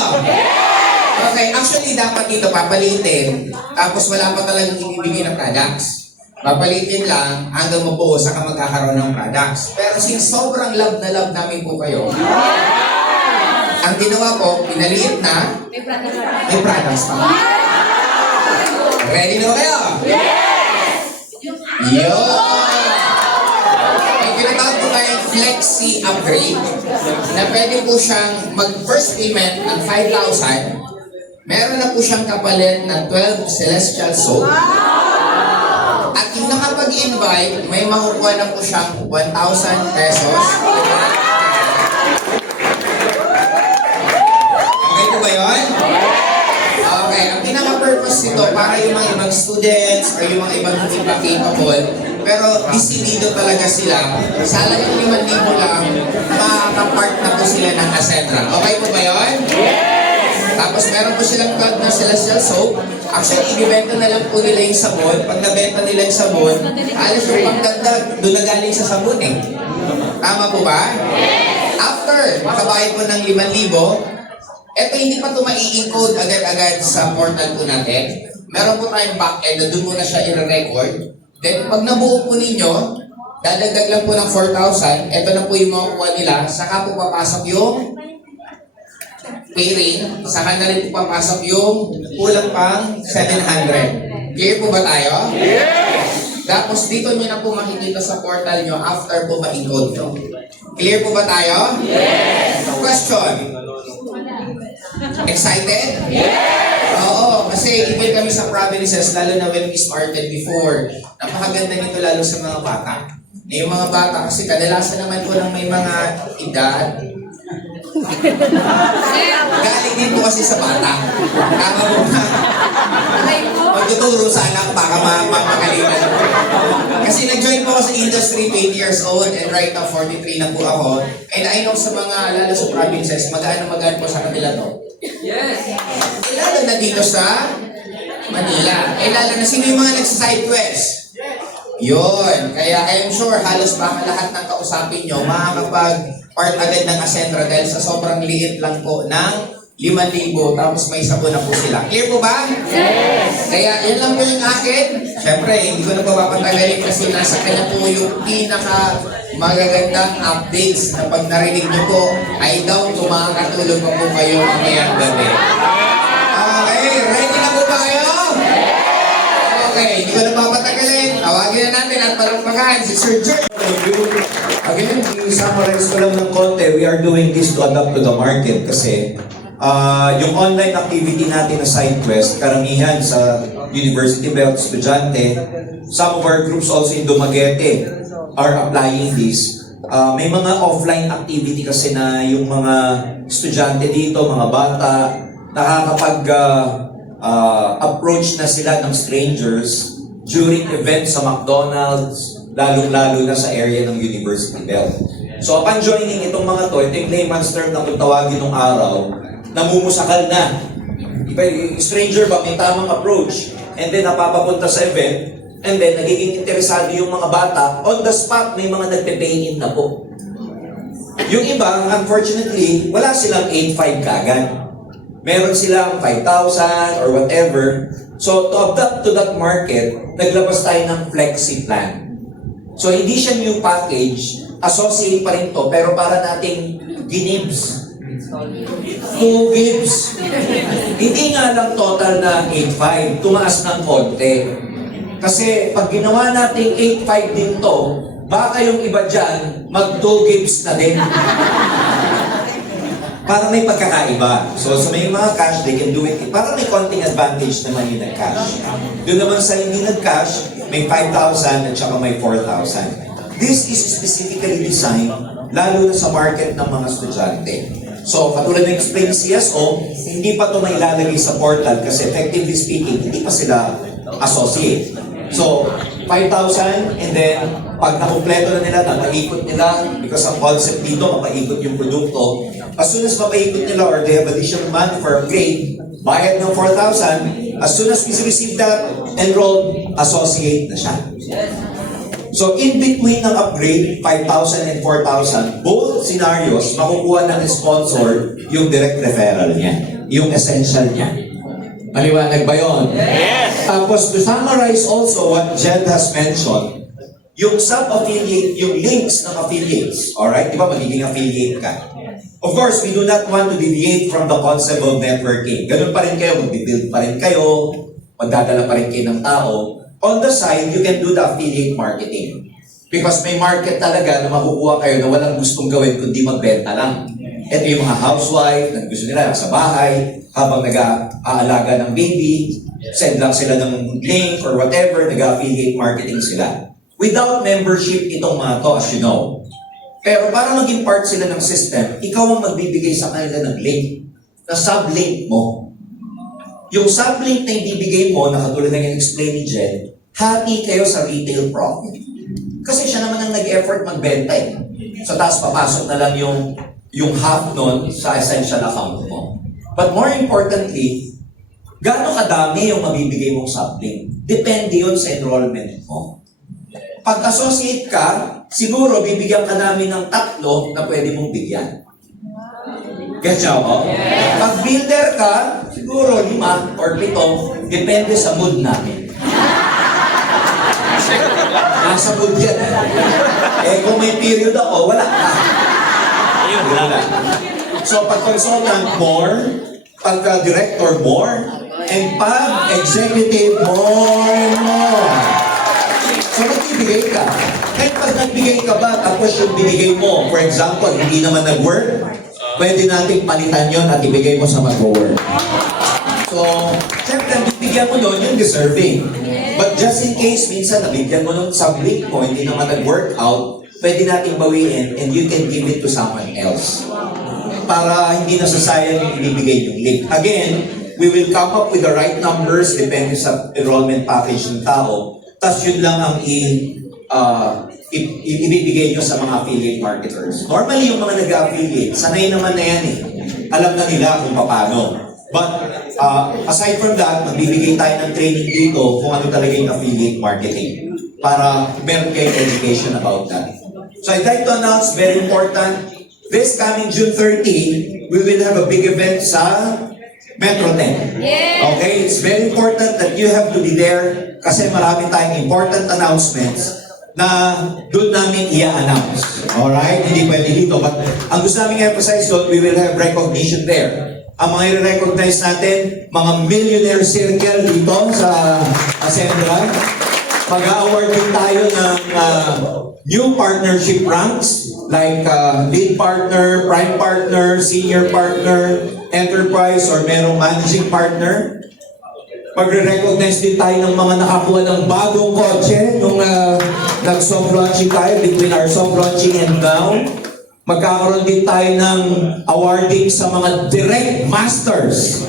Okay, actually dapat dito papalitin, tapos wala pa talagang ibibigay na products. Papalitin lang hanggang mabuo saka magkakaroon ng products. Pero since sobrang love na love namin po kayo, ang ginawa ko, pinaliit na, may products pa. Ready na ba kayo? Yun! May tinatawag po tayong Flexi Upgrade na pwede po siyang mag-first payment ng 5,000. Meron na po siyang kapalit na 12 Celestial Soap. At yung nakapag-invite, may makukuha na po siyang 1,000 pesos. Okay po ba yun? Okay, ang pinaka-purpose nito para yung mga ibang students or yung mga ibang hindi pa capable, pero disidido talaga sila. Sa halagang 5,000 lang, makaka-part na po sila ng Ascendra. Okay po ba yun? Tapos meron po silang card na Celestial Soap. Actually, ibibenta na lang po nila yung sabon. Pag nabenta nila yung sabon, alas yung pagdagdag, doon na galing sa sabon eh. Tama po ba? After makabayad po ng 5,000, eto hindi pa ito mai-encode agad-agad sa portal po natin. Meron po tayong back-end na doon muna siya i-record. Then pag nabuo po ninyo, dadagdag lang po ng 4,000. Eto na po yung makukuha nila. Saka po papasok yung paying, saka na rin po papasok yung kulang pang 700. Clear po ba tayo? Yes! Tapos dito nyo na po makikita sa portal nyo after po ma-encode nyo. Clear po ba tayo? Yes! Question? Excited? Yes! Oo, kasi even kami sa provinces, lalo na when we started before, napakaganda nito lalo sa mga bata. Yung mga bata kasi kadalasan naman po lang may mga edad. Galing din po kasi sa bata. Tama mo na. Magtuturo sana baka makalitan. Kasi nag-join po ako sa industry 8 years old and right now 43 na po ako. And I know sa mga lalo sa provinces, magaan po sa kanila to. Yes. Lalo na dito sa Manila. Lalo na sino yung mga nagsa-side quest? Yun. Kaya I'm sure halos baka lahat ng kausapin nyo makakapag-part agad ng Ascendra dahil sa sobrang liit lang po ng 5,000 tapos may sabon na po sila. Clear po ba? Yes! Kaya yan lang po yung akin. Siyempre, hindi ko na papatagalin kasi nasa kanya po yung pinaka magagandang updates na pag narinig nyo po, I doubt kung makakatulog pa po kayo mamayang gabi. Okay, ready na po ba kayo? Okay, hindi ko na papatagalin. Tawagin na natin at palagpagaan si Sir George. Again, i-summarize ko lang ng konti, we are doing this to adapt to the market kasi yung online activity natin na SideQuest, karamihan sa University Belt, estudyante, some of our groups also in Dumaguete are applying this. may mga offline activity kasi na yung mga estudyante dito, mga bata, nakakapag-approach na sila ng strangers during events sa McDonald's, lalong-lalo na sa area ng University Bell. So upon joining itong mga to, ito yung layman's term na kung tawagin nung araw, namumusakal na. Iba, yung stranger ba, may tamang approach, and then napapapunta sa event, and then nagiging interesado yung mga bata, on the spot may mga nagpe-pay in na po. Yung iba, unfortunately, wala silang 8.5 kagad. Meron silang 5,000 or whatever. So to adapt to that market, naglabas tayo ng flexi plan. So hindi siya new package, associate pa rin to, pero para nating ginibs. 2 gives. Hindi nga lang total na 8.5, tumaas ng konti. Kasi pag ginawa nating 8.5 din to, baka yung iba dyan, mag 2 gives na din. Para may pagkakaiba. So may mga cash, they can do it. Para may konting advantage naman yung nag-cash. Doon naman sa hindi nag-cash, may 5,000 at saka may 4,000. This is specifically designed lalo na sa market ng mga estudyante. So, katulad ng explain ni CSO, hindi pa ito mailalagay sa portal kasi effectively speaking, hindi pa sila associate. So, 5,000 and then pag nakumpleto na nila, napaikot nila because ang concept dito, mapaikot yung produkto. As soon as mapaikot nila or they have additional money for upgrade, bayad ng 4,000, as soon as we receive that, enrolled, associate na siya. So, in between ng upgrade, 5,000 and 4,000, both scenarios, makukuha ng sponsor yung direct referral niya, yung essential niya. Maliwanag ba yun? Yes! Tapos, to summarize also what Jed has mentioned, yung sub-affiliate, yung links ng affiliates, alright? Di ba magiging affiliate ka? Of course, we do not want to deviate from the concept of networking. Ganun pa rin kayo, mag-build pa rin kayo, magdadala pa rin kayo ng tao. On the side, you can do the affiliate marketing. Because may market talaga na makukuha kayo na walang gustong gawin kundi magbenta lang. Ito yung mga housewife na gusto nila sa bahay, habang nag-aalaga ng baby, send lang sila ng link or whatever, nag-affiliate marketing sila. Without membership, itong mga to, as you know. Pero para maging part sila ng system, ikaw ang magbibigay sa kanila ng link, na sub-link mo. Yung sub-link na ibibigay mo, na katulad na yung explain ni Jen, hati kayo sa retail profit. Kasi siya naman ang nag-effort magbenta eh. So, tapos papasok na lang yung half nun sa essential account mo. But more importantly, gaano kadami yung mabibigay mong sub-link? Depende yun sa enrollment mo. Pag associate ka, siguro bibigyan ka namin ng 3 na pwede mong bigyan. Get siya ako? Pag builder ka, siguro 5 or 7, depende sa mood namin. Nasa mood yan. Kung may period ako, wala ka. Wala. So pag consultant, more. Pag director, more. And pag executive, more and more. So magbibigay ka. Kahit pag nagbigay ka ba, tapos yung binigay mo, for example, hindi naman nag-work, pwede nating palitan yon at ibigay mo sa mag-work. So, syempre, bibigyan mo doon yung deserving. But just in case, minsan nabigyan mo nung sub-link mo, hindi naman nag-work out, pwede nating bawiin and you can give it to someone else. Para hindi nasasayang yung ibibigay yung link. Again, we will come up with the right numbers depende sa enrollment package ng tao. Tapos yun lang ang ibibigay nyo sa mga affiliate marketers. Normally, yung mga nag-affiliate, sanay naman na yan eh. Alam na nila kung paano. But aside from that, magbibigay tayo ng training dito kung ano talaga yung affiliate marketing para meron kayong education about that. So I'd like to announce, very important, this coming June 30, we will have a big event sa Metro 10. Okay? It's very important that you have to be there kasi marami tayong important announcements na doon namin i-announce. Alright? Hindi pwede dito. But ang gusto namin emphasize doon, we will have recognition there. Ang mga i-recognize natin, mga millionaire circle dito sa Ascendra. Mag-award din tayo ng new partnership ranks like lead partner, prime partner, senior partner, enterprise, or merong managing partner. Magre-recognize din tayo ng mga nakakuha ng bagong kotse nung nag-soft launching tayo, between our soft launching and now, magkakaroon din tayo ng awarding sa mga direct masters.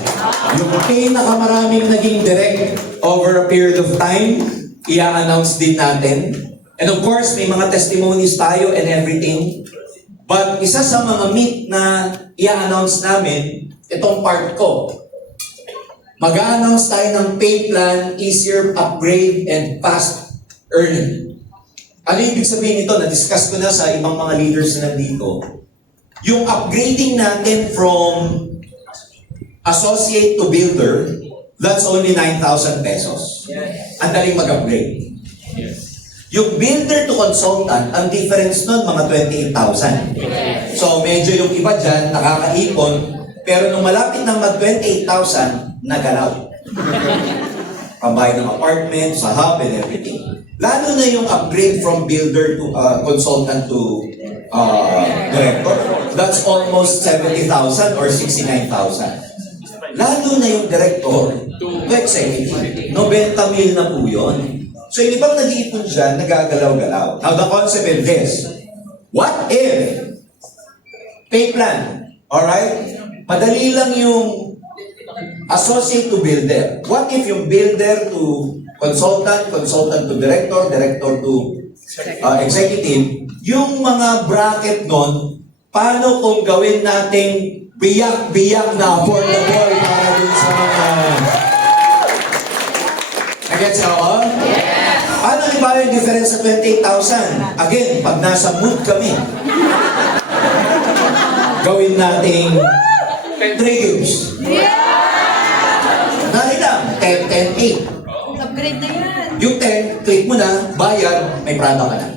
Yung pinakamaraming naging direct over a period of time, i-announce din natin. And of course, may mga testimonies tayo and everything. But isa sa mga meet na i-announce namin, itong part ko. Mag-a-announce tayo ng pay plan, easier upgrade, and fast earning. Ano ibig sabihin nito? Na-discuss ko na sa ibang mga leaders na nandito. Yung upgrading natin from associate to builder, that's only 9,000 pesos. Ang daling mag-upgrade. Yung builder to consultant, ang difference nun, mga 28,000. So medyo yung iba dyan, nakakaipon, pero nung malapit ng mag-28,000, nagalaw. Pambayad ng apartment, sa hub, and everything. Lalo na yung upgrade from builder to consultant to director. That's almost 70,000 or 69,000. Lalo na yung director to executive. 90,000 na po yun. So yung ibang nag-iipon dyan, nagagalaw-galaw. Now the concept is this. What if pay plan? Alright? Madali lang yung associate to builder. What if yung builder to consultant, consultant to director, director to executive, yung mga bracket nun, paano kung gawin nating biyak-biyak na affordable para dun sa mga... Nag-gets ako? Paano iba yung difference sa 28,000? Again, pag nasa mood kami, gawin nating 3 games. Nari lang, 10, 10, 8. Upgrade na yan. Yung 10, click mo na, bayad, may product ka na.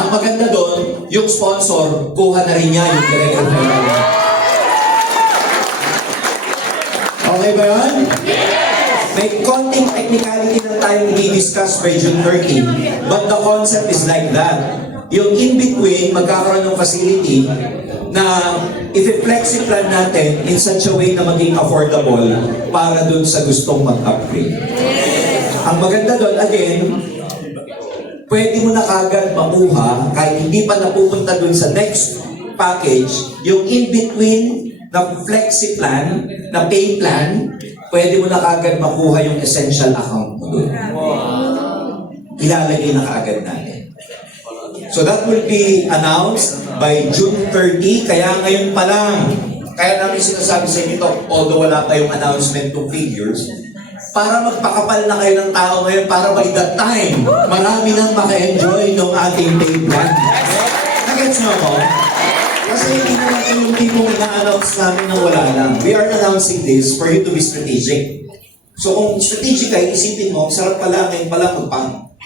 Ang maganda doon, yung sponsor, kuha na rin niya yung direct-referral. Okay ba yun? May konting technicality na tayong i-discuss by June 13, but the concept is like that. Yung in-between, magkakaroon ng facility na i-flexi-plan natin in such a way na maging affordable para dun sa gustong mag-upgrade. Ang maganda doon, again, pwede mo na kagad makuha kahit hindi pa napupunta doon sa next package, yung in-between na flexi plan, na pay plan, pwede mo na kagad makuha yung essential account mo doon. Ilalagay na kaagad natin. So that will be announced by June 30, kaya ngayon pa lang, kaya namin sinasabi sa inyo ito, although wala tayong announcement to figures, para magpakapal na kayo ng tao ngayon para by that time, marami nang maka-enjoy ng ating pay plan. Nagets nyo ako? Kasi hindi naman kayo yung tipong ina-announce namin nang wala lang. We are announcing this for you to be strategic. So kung strategic kayo, isipin mo, sarap pala ngayon pala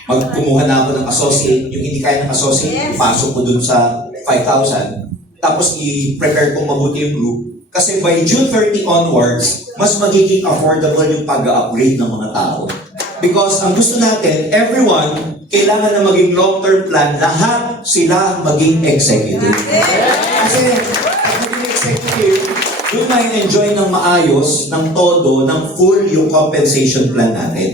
magkumuha na ako ng associate, yung hindi kaya ng associate, ipasok ko dun sa 5,000, tapos i-prepare kong mabuti yung group. Kasi by June 30 onwards, mas magiging affordable yung pag-upgrade ng mga tao. Because ang gusto natin, everyone, kailangan na maging long-term plan, lahat sila maging executive. Kasi pag maging executive, yung may enjoy ng maayos, ng todo, ng full yung compensation plan natin.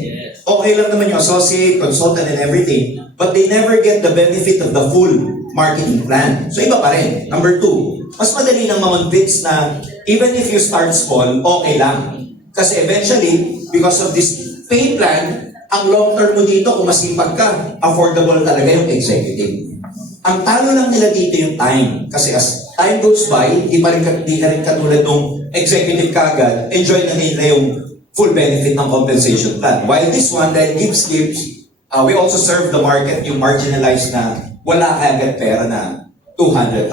Okay lang naman yung associate, consultant, and everything, but they never get the benefit of the full marketing plan. So iba pa rin. Number 2, mas madali ng mamonfits na even if you start small, okay lang. Kasi eventually, because of this pay plan, ang long term mo dito, kung masipag ka, affordable talaga yung executive. Ang talo lang nila dito yung time. Kasi as time goes by, di na rin katulad ng executive kagad, enjoy na nila yung full benefit ng compensation plan. While this one, that gives, we also serve the market yung marginalized na wala agad pera na 200,000.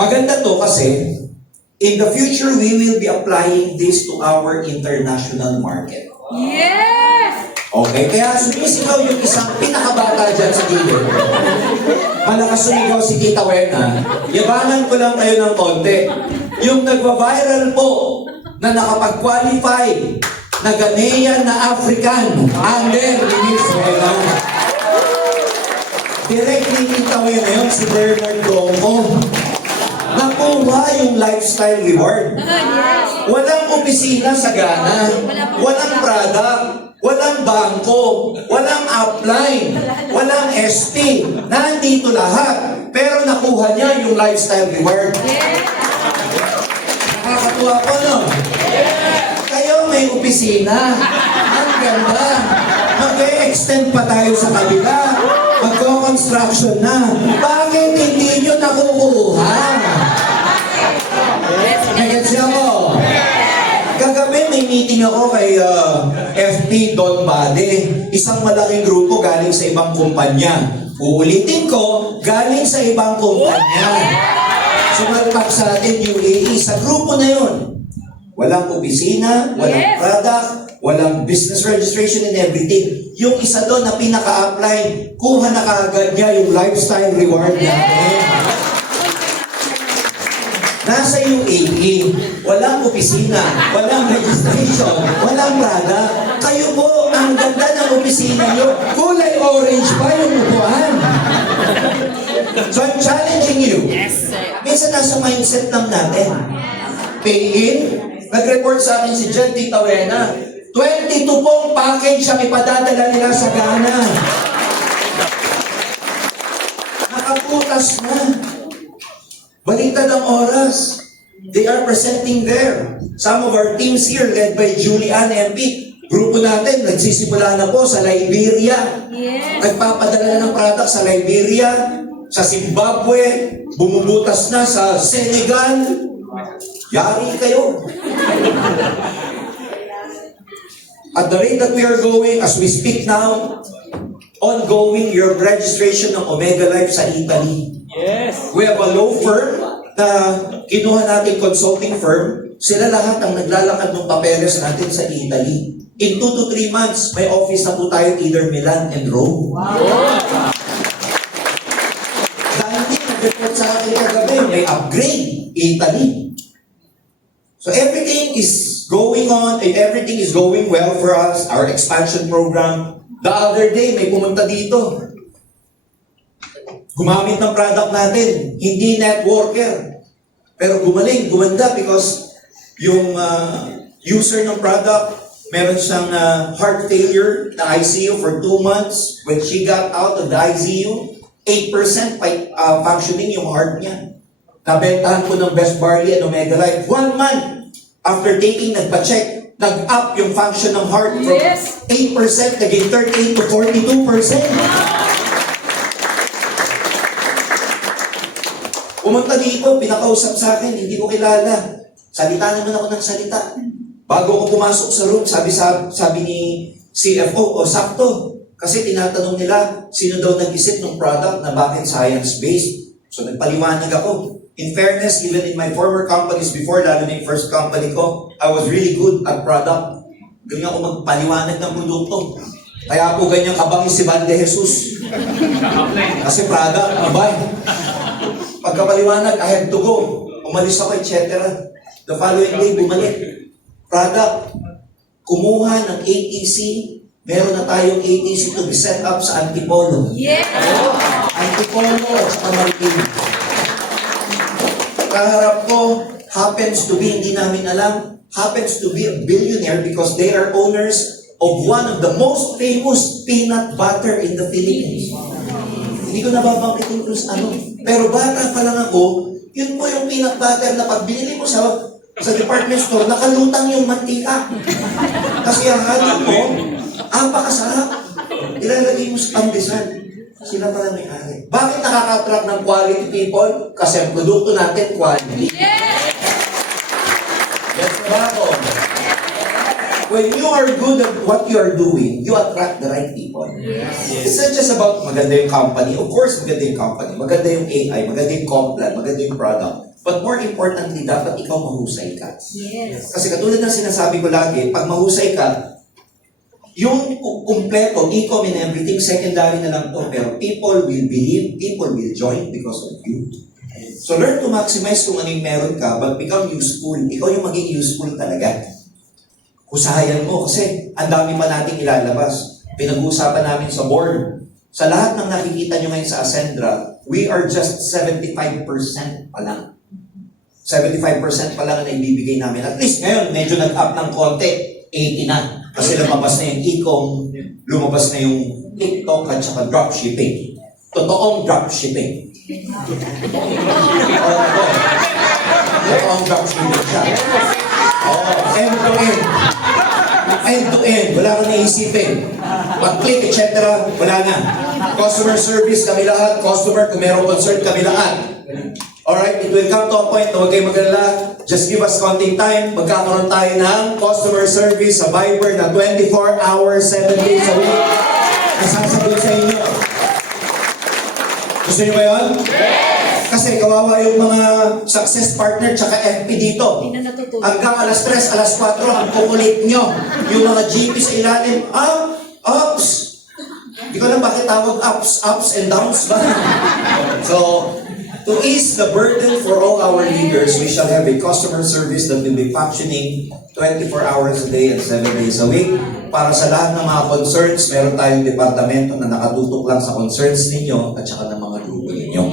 Maganda to kasi in the future, we will be applying this to our international market. Yes! Okay, kaya sumisigaw yung isang pinakabata dyan sa gilid. Malakas sumigaw si Tita Wena. Yabangan ko lang kayo ng konti. Yung nagwa-viral po na nakapag-qualify na Ghanaian na African under Venezuela. Directly Tita Wena yun, si Bernard Gongo. Nakuha yung lifestyle reward. Walang opisina sa Ghana. Walang product. walang bangko, walang upline, walang SP. Nandito lahat. Pero nakuha niya yung lifestyle reward. Nakakatuwa po, no? Kayo may opisina. Ang ganda. Mag-extend pa tayo sa kabila. Magko-construction na. Bakit hindi nyo nakukuha? Nagets niyo ako? Kagabi may meeting ako kay FP Don Bade. Isang malaking grupo galing sa ibang kumpanya. Uulitin ko, galing sa ibang kumpanya. Sumalpak sa atin UAE. Sa grupo na yun, walang opisina, walang product, walang business registration and everything. Yung isa doon na pinaka-apply, kuha na kaagad niya yung lifestyle reward natin. Nasa UAE, walang opisina, walang registration, walang product. Kayo po, ang ganda ng opisina nyo. Kulay orange pa yung upuan. So I'm challenging you. Minsan nasa mindset lang natin. Pay in. Nag-report sa akin si Jen Titawena. 22 pong package ang ipadadala nila sa Ghana. Nakaputas na. Baliktad ang oras. They are presenting there. Some of our teams here, led by Julian MP, grupo natin, nagsisimula na po sa Liberia. Nagpapadala na ng product sa Liberia, sa Zimbabwe, bumubutas na sa Senegal. Yari kayo. At the rate that we are going, as we speak now, ongoing your registration ng Omega Life sa Italy. We have a law firm na kinuha natin consulting firm. Sila lahat ang naglalakad ng papeles natin sa Italy. In 2 to 3 months, may office na po tayo either Milan and Rome. Dahil nag-report sa akin kagabi, may upgrade, Italy. So everything is going on, everything is going well for us, our expansion program. The other day, may pumunta dito. Gumamit ng product natin, hindi networker. Pero gumaling, gumanda because yung user ng product, meron siyang heart failure na ICU for 2 months. When she got out of the ICU, 8% functioning yung heart niya. Nabentahan ko ng Best Barley and Omega Life. 1 month after taking, nagpa-check, nag-up yung function ng heart from 8%, naging 38 to 42%. Pumunta dito, pinakausap sa akin, hindi ko kilala. Salita naman ako ng salita. Bago ako pumasok sa room, sabi ni CFO, sakto. Kasi tinatanong nila, sino daw nag-isip ng product na bakit science-based. So nagpaliwanag ako. In fairness, even in my former companies before, lalo na yung first company ko, I was really good at product. Galing ako magpaliwanag ng produkto. Kaya po ganyan kabangis si Van de Jesus. Kasi product, abay. Pagkapaliwanag, I had to go. Umalis ako, etc. The following day, bumalik. Product, kumuha ng ATC. Meron na tayong ATC to be set up sa Antipolo. Antipolo at saka Marikina. Kaharap ko, happens to be, hindi namin alam, happens to be a billionaire because they are owners of one of the most famous peanut butter in the Philippines. Hindi ko nababangkitin kung ano. Pero bata pa lang ako, yun po yung peanut butter na pag binili mo sa department store, nakalutang yung mantika. Kasi ang halin mo, apakasarap. Ilalagay mo sa pandesal. Sila pala may ari. Bakit nakaka-attract ng quality people? Kasi ang produkto natin, quality. Yes, ako. When you are good at what you are doing, you attract the right people. It's not just about maganda yung company. Of course, maganda yung company. Maganda yung AI, maganda yung Complan, maganda yung product. But more importantly, dapat ikaw mahusay ka. Kasi katulad ng sinasabi ko lagi, pag mahusay ka, yung kumpleto, e-com and everything, secondary na lang to. Pero people will believe, people will join because of you. So learn to maximize kung ano yung meron ka, but become useful. Ikaw yung maging useful talaga. Husayan mo kasi ang dami pa nating ilalabas. Pinag-uusapan namin sa board. Sa lahat ng nakikita nyo ngayon sa Ascendra, we are just 75% pa lang. 75% pa lang na ibibigay namin. At least ngayon, medyo nag-up ng konti, 80 na. Kasi lumabas na yung e-com, lumabas na yung TikTok at saka dropshipping. Totoong dropshipping. Totoong dropshipping siya. End to end. End to end. Wala kang naisipin. Pag-click, etc. Wala na. Customer service kami lahat. Customer, kung merong concern kami lahat. Alright, it will come to a point na huwag kayong mag-alala. Just give us counting time. Magkakaroon tayo ng customer service sa Viber na 24 hours, 7 days a week. Nasasagot sa inyo. Gusto niyo ba yun? Kasi kawawa yung mga success partner tsaka FP dito. Hindi na natutulog. Hanggang alas 3, alas 4, ang kukulit nyo. Yung mga GP sa ilalim, ups. Hindi ko alam bakit tawag ups and downs ba? So, to ease the burden for all our leaders, we shall have a customer service that will be functioning 24 hours a day and 7 days a week. Para sa lahat ng mga concerns, meron tayong departamento na nakatutok lang sa concerns ninyo at saka ng mga grupo ninyo.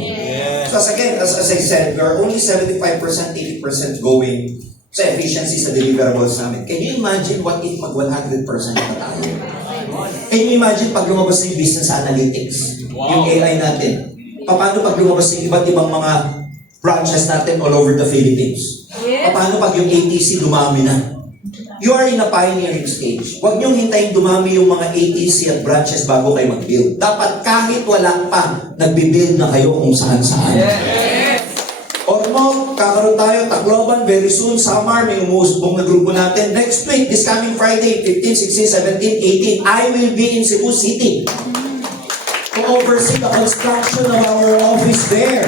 So again, as I said, we are only 75%, 80% going sa efficiency sa deliverables namin. Can you imagine what if mag 100% na tayo? Can you imagine pag lumabas na yung business analytics, yung AI natin? Paano pag lumabas yung iba't ibang mga branches natin all over the Philippines? Paano pag yung ATC dumami na? You are in a pioneering stage. Huwag niyong hintayin dumami yung mga ATC at branches bago kayo mag-build. Dapat kahit wala pa, nagbi-build na kayo kung saan-saan. Ormoc, kakaroon tayo, Tacloban, very soon, Samar, may umusbong na grupo natin. Next week, this coming Friday, 15, 16, 17, 18, I will be in Cebu City to oversee the construction of our office there.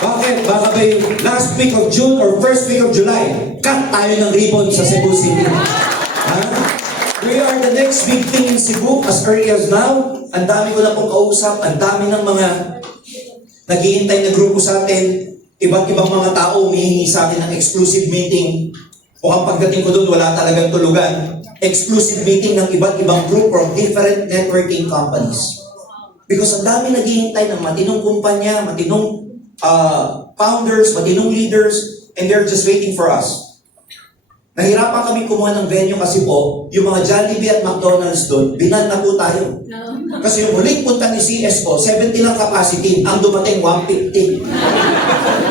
Bakit? Baka ba yung last week of June or first week of July, cut tayo ng ribbon sa Cebu City. We are the next big thing in Cebu as early as now. Ang dami ko na pong kausap, ang dami ng mga naghihintay na grupo sa atin, iba't ibang mga tao humihingi sa akin ng exclusive meeting. Mukhang pagdating ko doon, wala talagang tulugan. Exclusive meeting ng iba't ibang group from different networking companies. Because ang dami naghihintay ng matinong kumpanya, matinong founders, matinong leaders, and they're just waiting for us. Nahirapan kami kumuha ng venue kasi po, yung mga Jollibee at McDonald's doon, binan na po tayo. Kasi yung huling punta ni CSO, 70 lang capacity, ang dumating 150.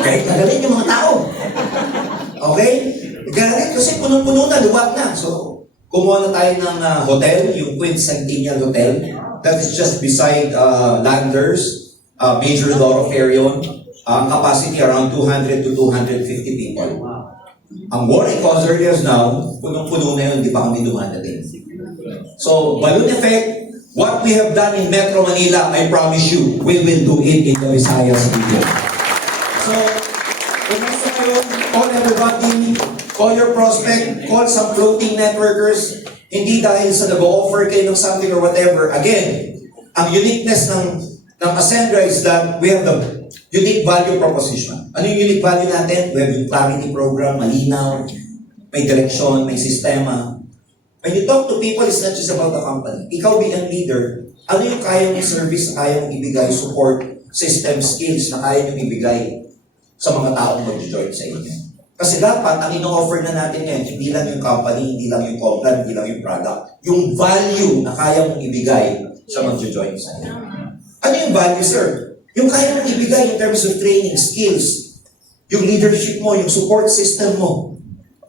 Kahit nagalit yung mga tao. Okay? Nagalit kasi punong-puno na, luwag na. So, kumuha na tayo ng hotel, yung Quincentennial Hotel. That is just beside Landers, major thoroughfare yun. Ang capacity around 200 to 250 people. Ang worry cause areas now, punong-puno na yun, di pa kami dumadating. So, balloon effect, what we have done in Metro Manila, I promise you, we will do it in the Visayas region. So, kumusta kayo? Call everybody, call your prospect, call some floating networkers, hindi dahil sa nag-offer kayo ng something or whatever. Again, ang uniqueness ng Ascendra is that we have the unique value proposition. Ano yung unique value natin? We have yung clarity program, malinaw, may direction, may sistema. When you talk to people, it's not just about the company. Ikaw bilang leader, ano yung kaya mong service, kaya mong ibigay, support, system, skills na kaya mong ibigay sa mga taong mag-join sa inyo. Kasi dapat, ang ino-offer na natin ngayon, hindi lang yung company, hindi lang yung company, hindi lang yung product. Yung value na kaya mong ibigay sa mag-join sa inyo. Ano yung value, sir? Yung kaya mong ibigay in terms of training, skills, yung leadership mo, yung support system mo.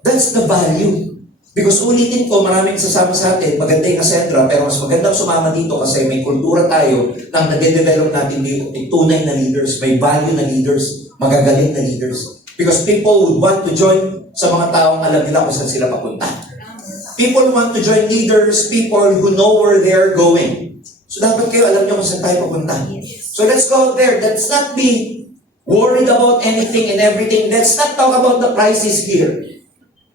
That's the value. Because ulitin ko, maraming sasama sa atin, maganda yung Ascendra, pero mas magandang sumama dito kasi may kultura tayo na nade-develop natin dito, may tunay na leaders, may value na leaders, magagaling na leaders. Because people would want to join sa mga taong alam nila kung saan sila papunta. People want to join leaders, people who know where they're going. So dapat kayo alam nyo kung saan tayo papunta. So let's go out there. Let's not be worried about anything and everything. Let's not talk about the crisis here.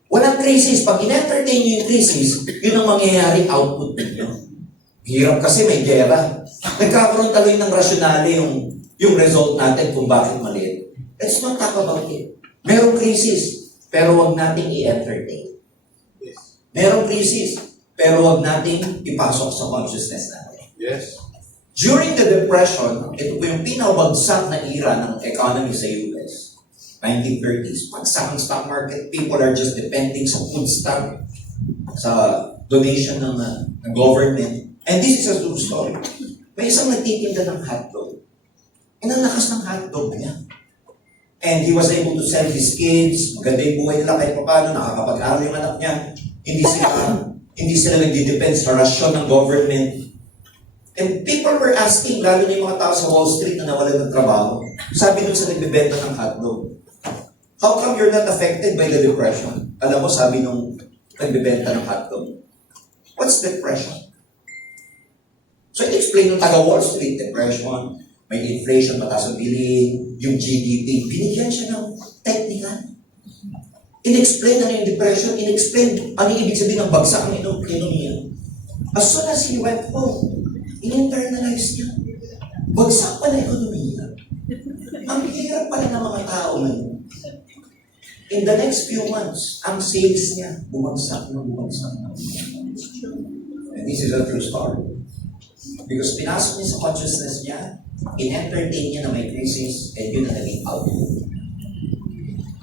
Walang crisis. Pag in-entertain nyo yung crisis, yun ang mangyayaring output ninyo. Hirap kasi may gera. Nagkakaroon tuloy ng rasyonale yung result natin kung bakit maliit. Let's not talk about it. Merong crisis, pero wag nating i-entertain. Merong crisis, pero wag nating ipasok sa consciousness natin. Yes. During the Depression, ito po yung pinabagsak na era ng economy sa US. 1930s, pagsak ng stock market, people are just depending sa food stock, sa donation ng government. And this is a true story. May isang nagtitinda ng hotdog. And ang lakas ng hotdog niya. And he was able to send his kids, maganda yung buhay nila kahit paano, nakakapag-aral yung anak niya. Hindi sila nagdi-depend sa rasyon ng government. And people were asking, lalo na yung mga tao sa Wall Street na nawalan ng trabaho, sabi dun sa nagbebenta ng hotdog, how come you're not affected by the depression? Alam mo, sabi nung nagbebenta ng hotdog, what's depression? So, it-explain nung taga Wall Street, depression, may inflation, mataas ang bilihin, yung GDP. Binigyan siya ng technical. In-explain ano yung depression, in-explain ano yung ibig sabihin ng bagsak ng ekonomiya. As soon as he went home, in-internalize niya. Bagsak pa na ekonomiya. Ang hirap pala ng mga tao ngayon. In the next few months, ang sales niya, bumagsak. And this is a true story. Because pinasok niya sa consciousness niya, in-entertain niya na may crisis, and yun na naging output.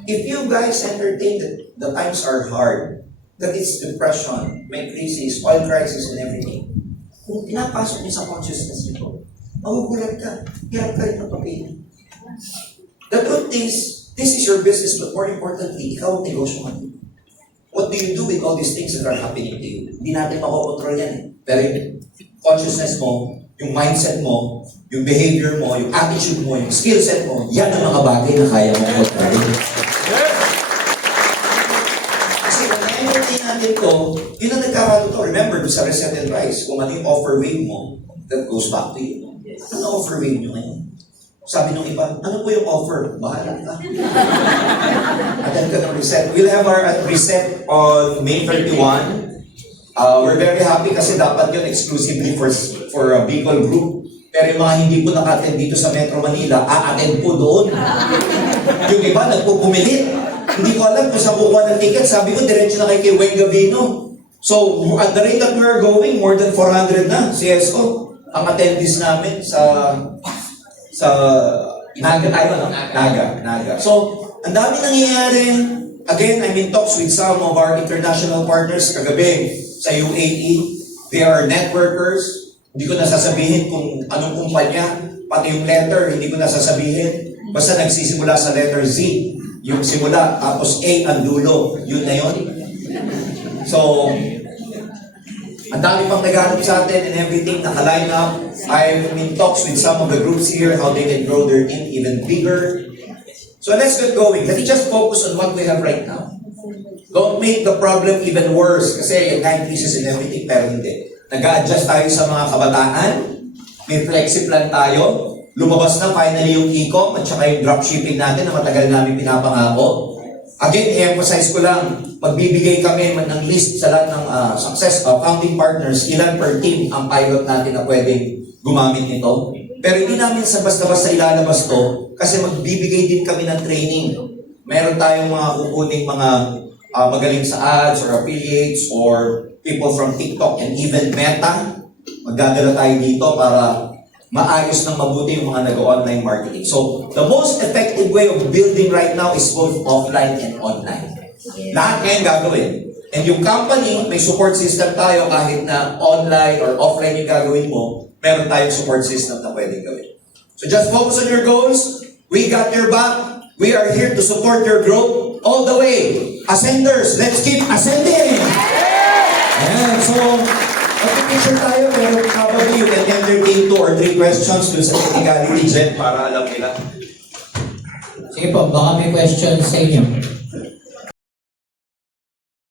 If you guys entertain that the times are hard, that it's depression, may crisis, oil crisis, and everything, kung pinapasok niyo sa consciousness niyo, magugulat ka, hirap ka rin magpapili. The truth is, this is your business, but more importantly, ikaw ang negosyo mo. What do you do with all these things that are happening to you? Hindi natin makokontrol yan eh. Pero yung consciousness mo, yung mindset mo, yung behavior mo, yung attitude mo, yung skill set mo, yan ang mga bagay na kaya mong kontrolin. Kasi kung na-entertain natin to, yun ang nagkakaroon to. Remember, sa Reset and Rise, kung ano yung offer wave mo, that goes back to you. Ano offer wave nyo ngayon? Sabi nung iba, ano po yung offer? Bahala ka. Attend ka ng Reset. We'll have our Reset on May 31. We're very happy kasi dapat yun exclusively for a Bicol group. Pero yung mga hindi po naka-attend dito sa Metro Manila, a-attend po doon. Yung iba, nagpupumilit. Hindi ko alam kung saan kukuha ng ticket. Sabi ko, diretso na kay Weng Gavino. So, at the rate that we're going, more than 400 na, CSO. Ang attendees namin sa Naga tayo, no? Naga. So, ang dami nangyayari. Again, I'm in talks with some of our international partners kagabi sa UAE. They are networkers. Hindi ko nasasabihin kung anong kumpanya, pati yung letter, hindi ko nasasabihin. Basta nagsisimula sa letter Z, yung simula, tapos A ang dulo, yun na yun. So, ang dami pang naghanap sa atin and everything, naka-line up. I'm in talks with some of the groups here, how they can grow their team even bigger. So let's get going. Let's just focus on what we have right now. Don't make the problem even worse kasi yung time crisis and everything, pero hindi. Nag-a-adjust tayo sa mga kabataan, may flexi plan tayo, lumabas na finally yung e-com at saka yung dropshipping natin na matagal namin pinapangako. Again, i-emphasize ko lang, magbibigay kami ng list sa lahat ng success founding partners, ilan per team ang pilot natin na pwedeng gumamit nito. Pero hindi namin sa basta-basta ilalabas to kasi magbibigay din kami ng training. Meron tayong mga kukuning mga magaling sa ads or affiliates or people from TikTok and even Meta. Magdadala tayo dito para maayos ng mabuti yung mga nag-online marketing. So, the most effective way of building right now is both offline and online. Lahat ngayon gagawin. And yung company, may support system tayo kahit na online or offline yung gagawin mo, meron tayong support system na pwedeng gawin. So just focus on your goals. We got your back. We are here to support your growth all the way. Ascenders, let's keep ascending! Ayan, so, mag-picture tayo, pero probably you can entertain 2 or 3 questions dun sa technicality, Jen, para alam nila. Sige po, baka may questions sa inyo.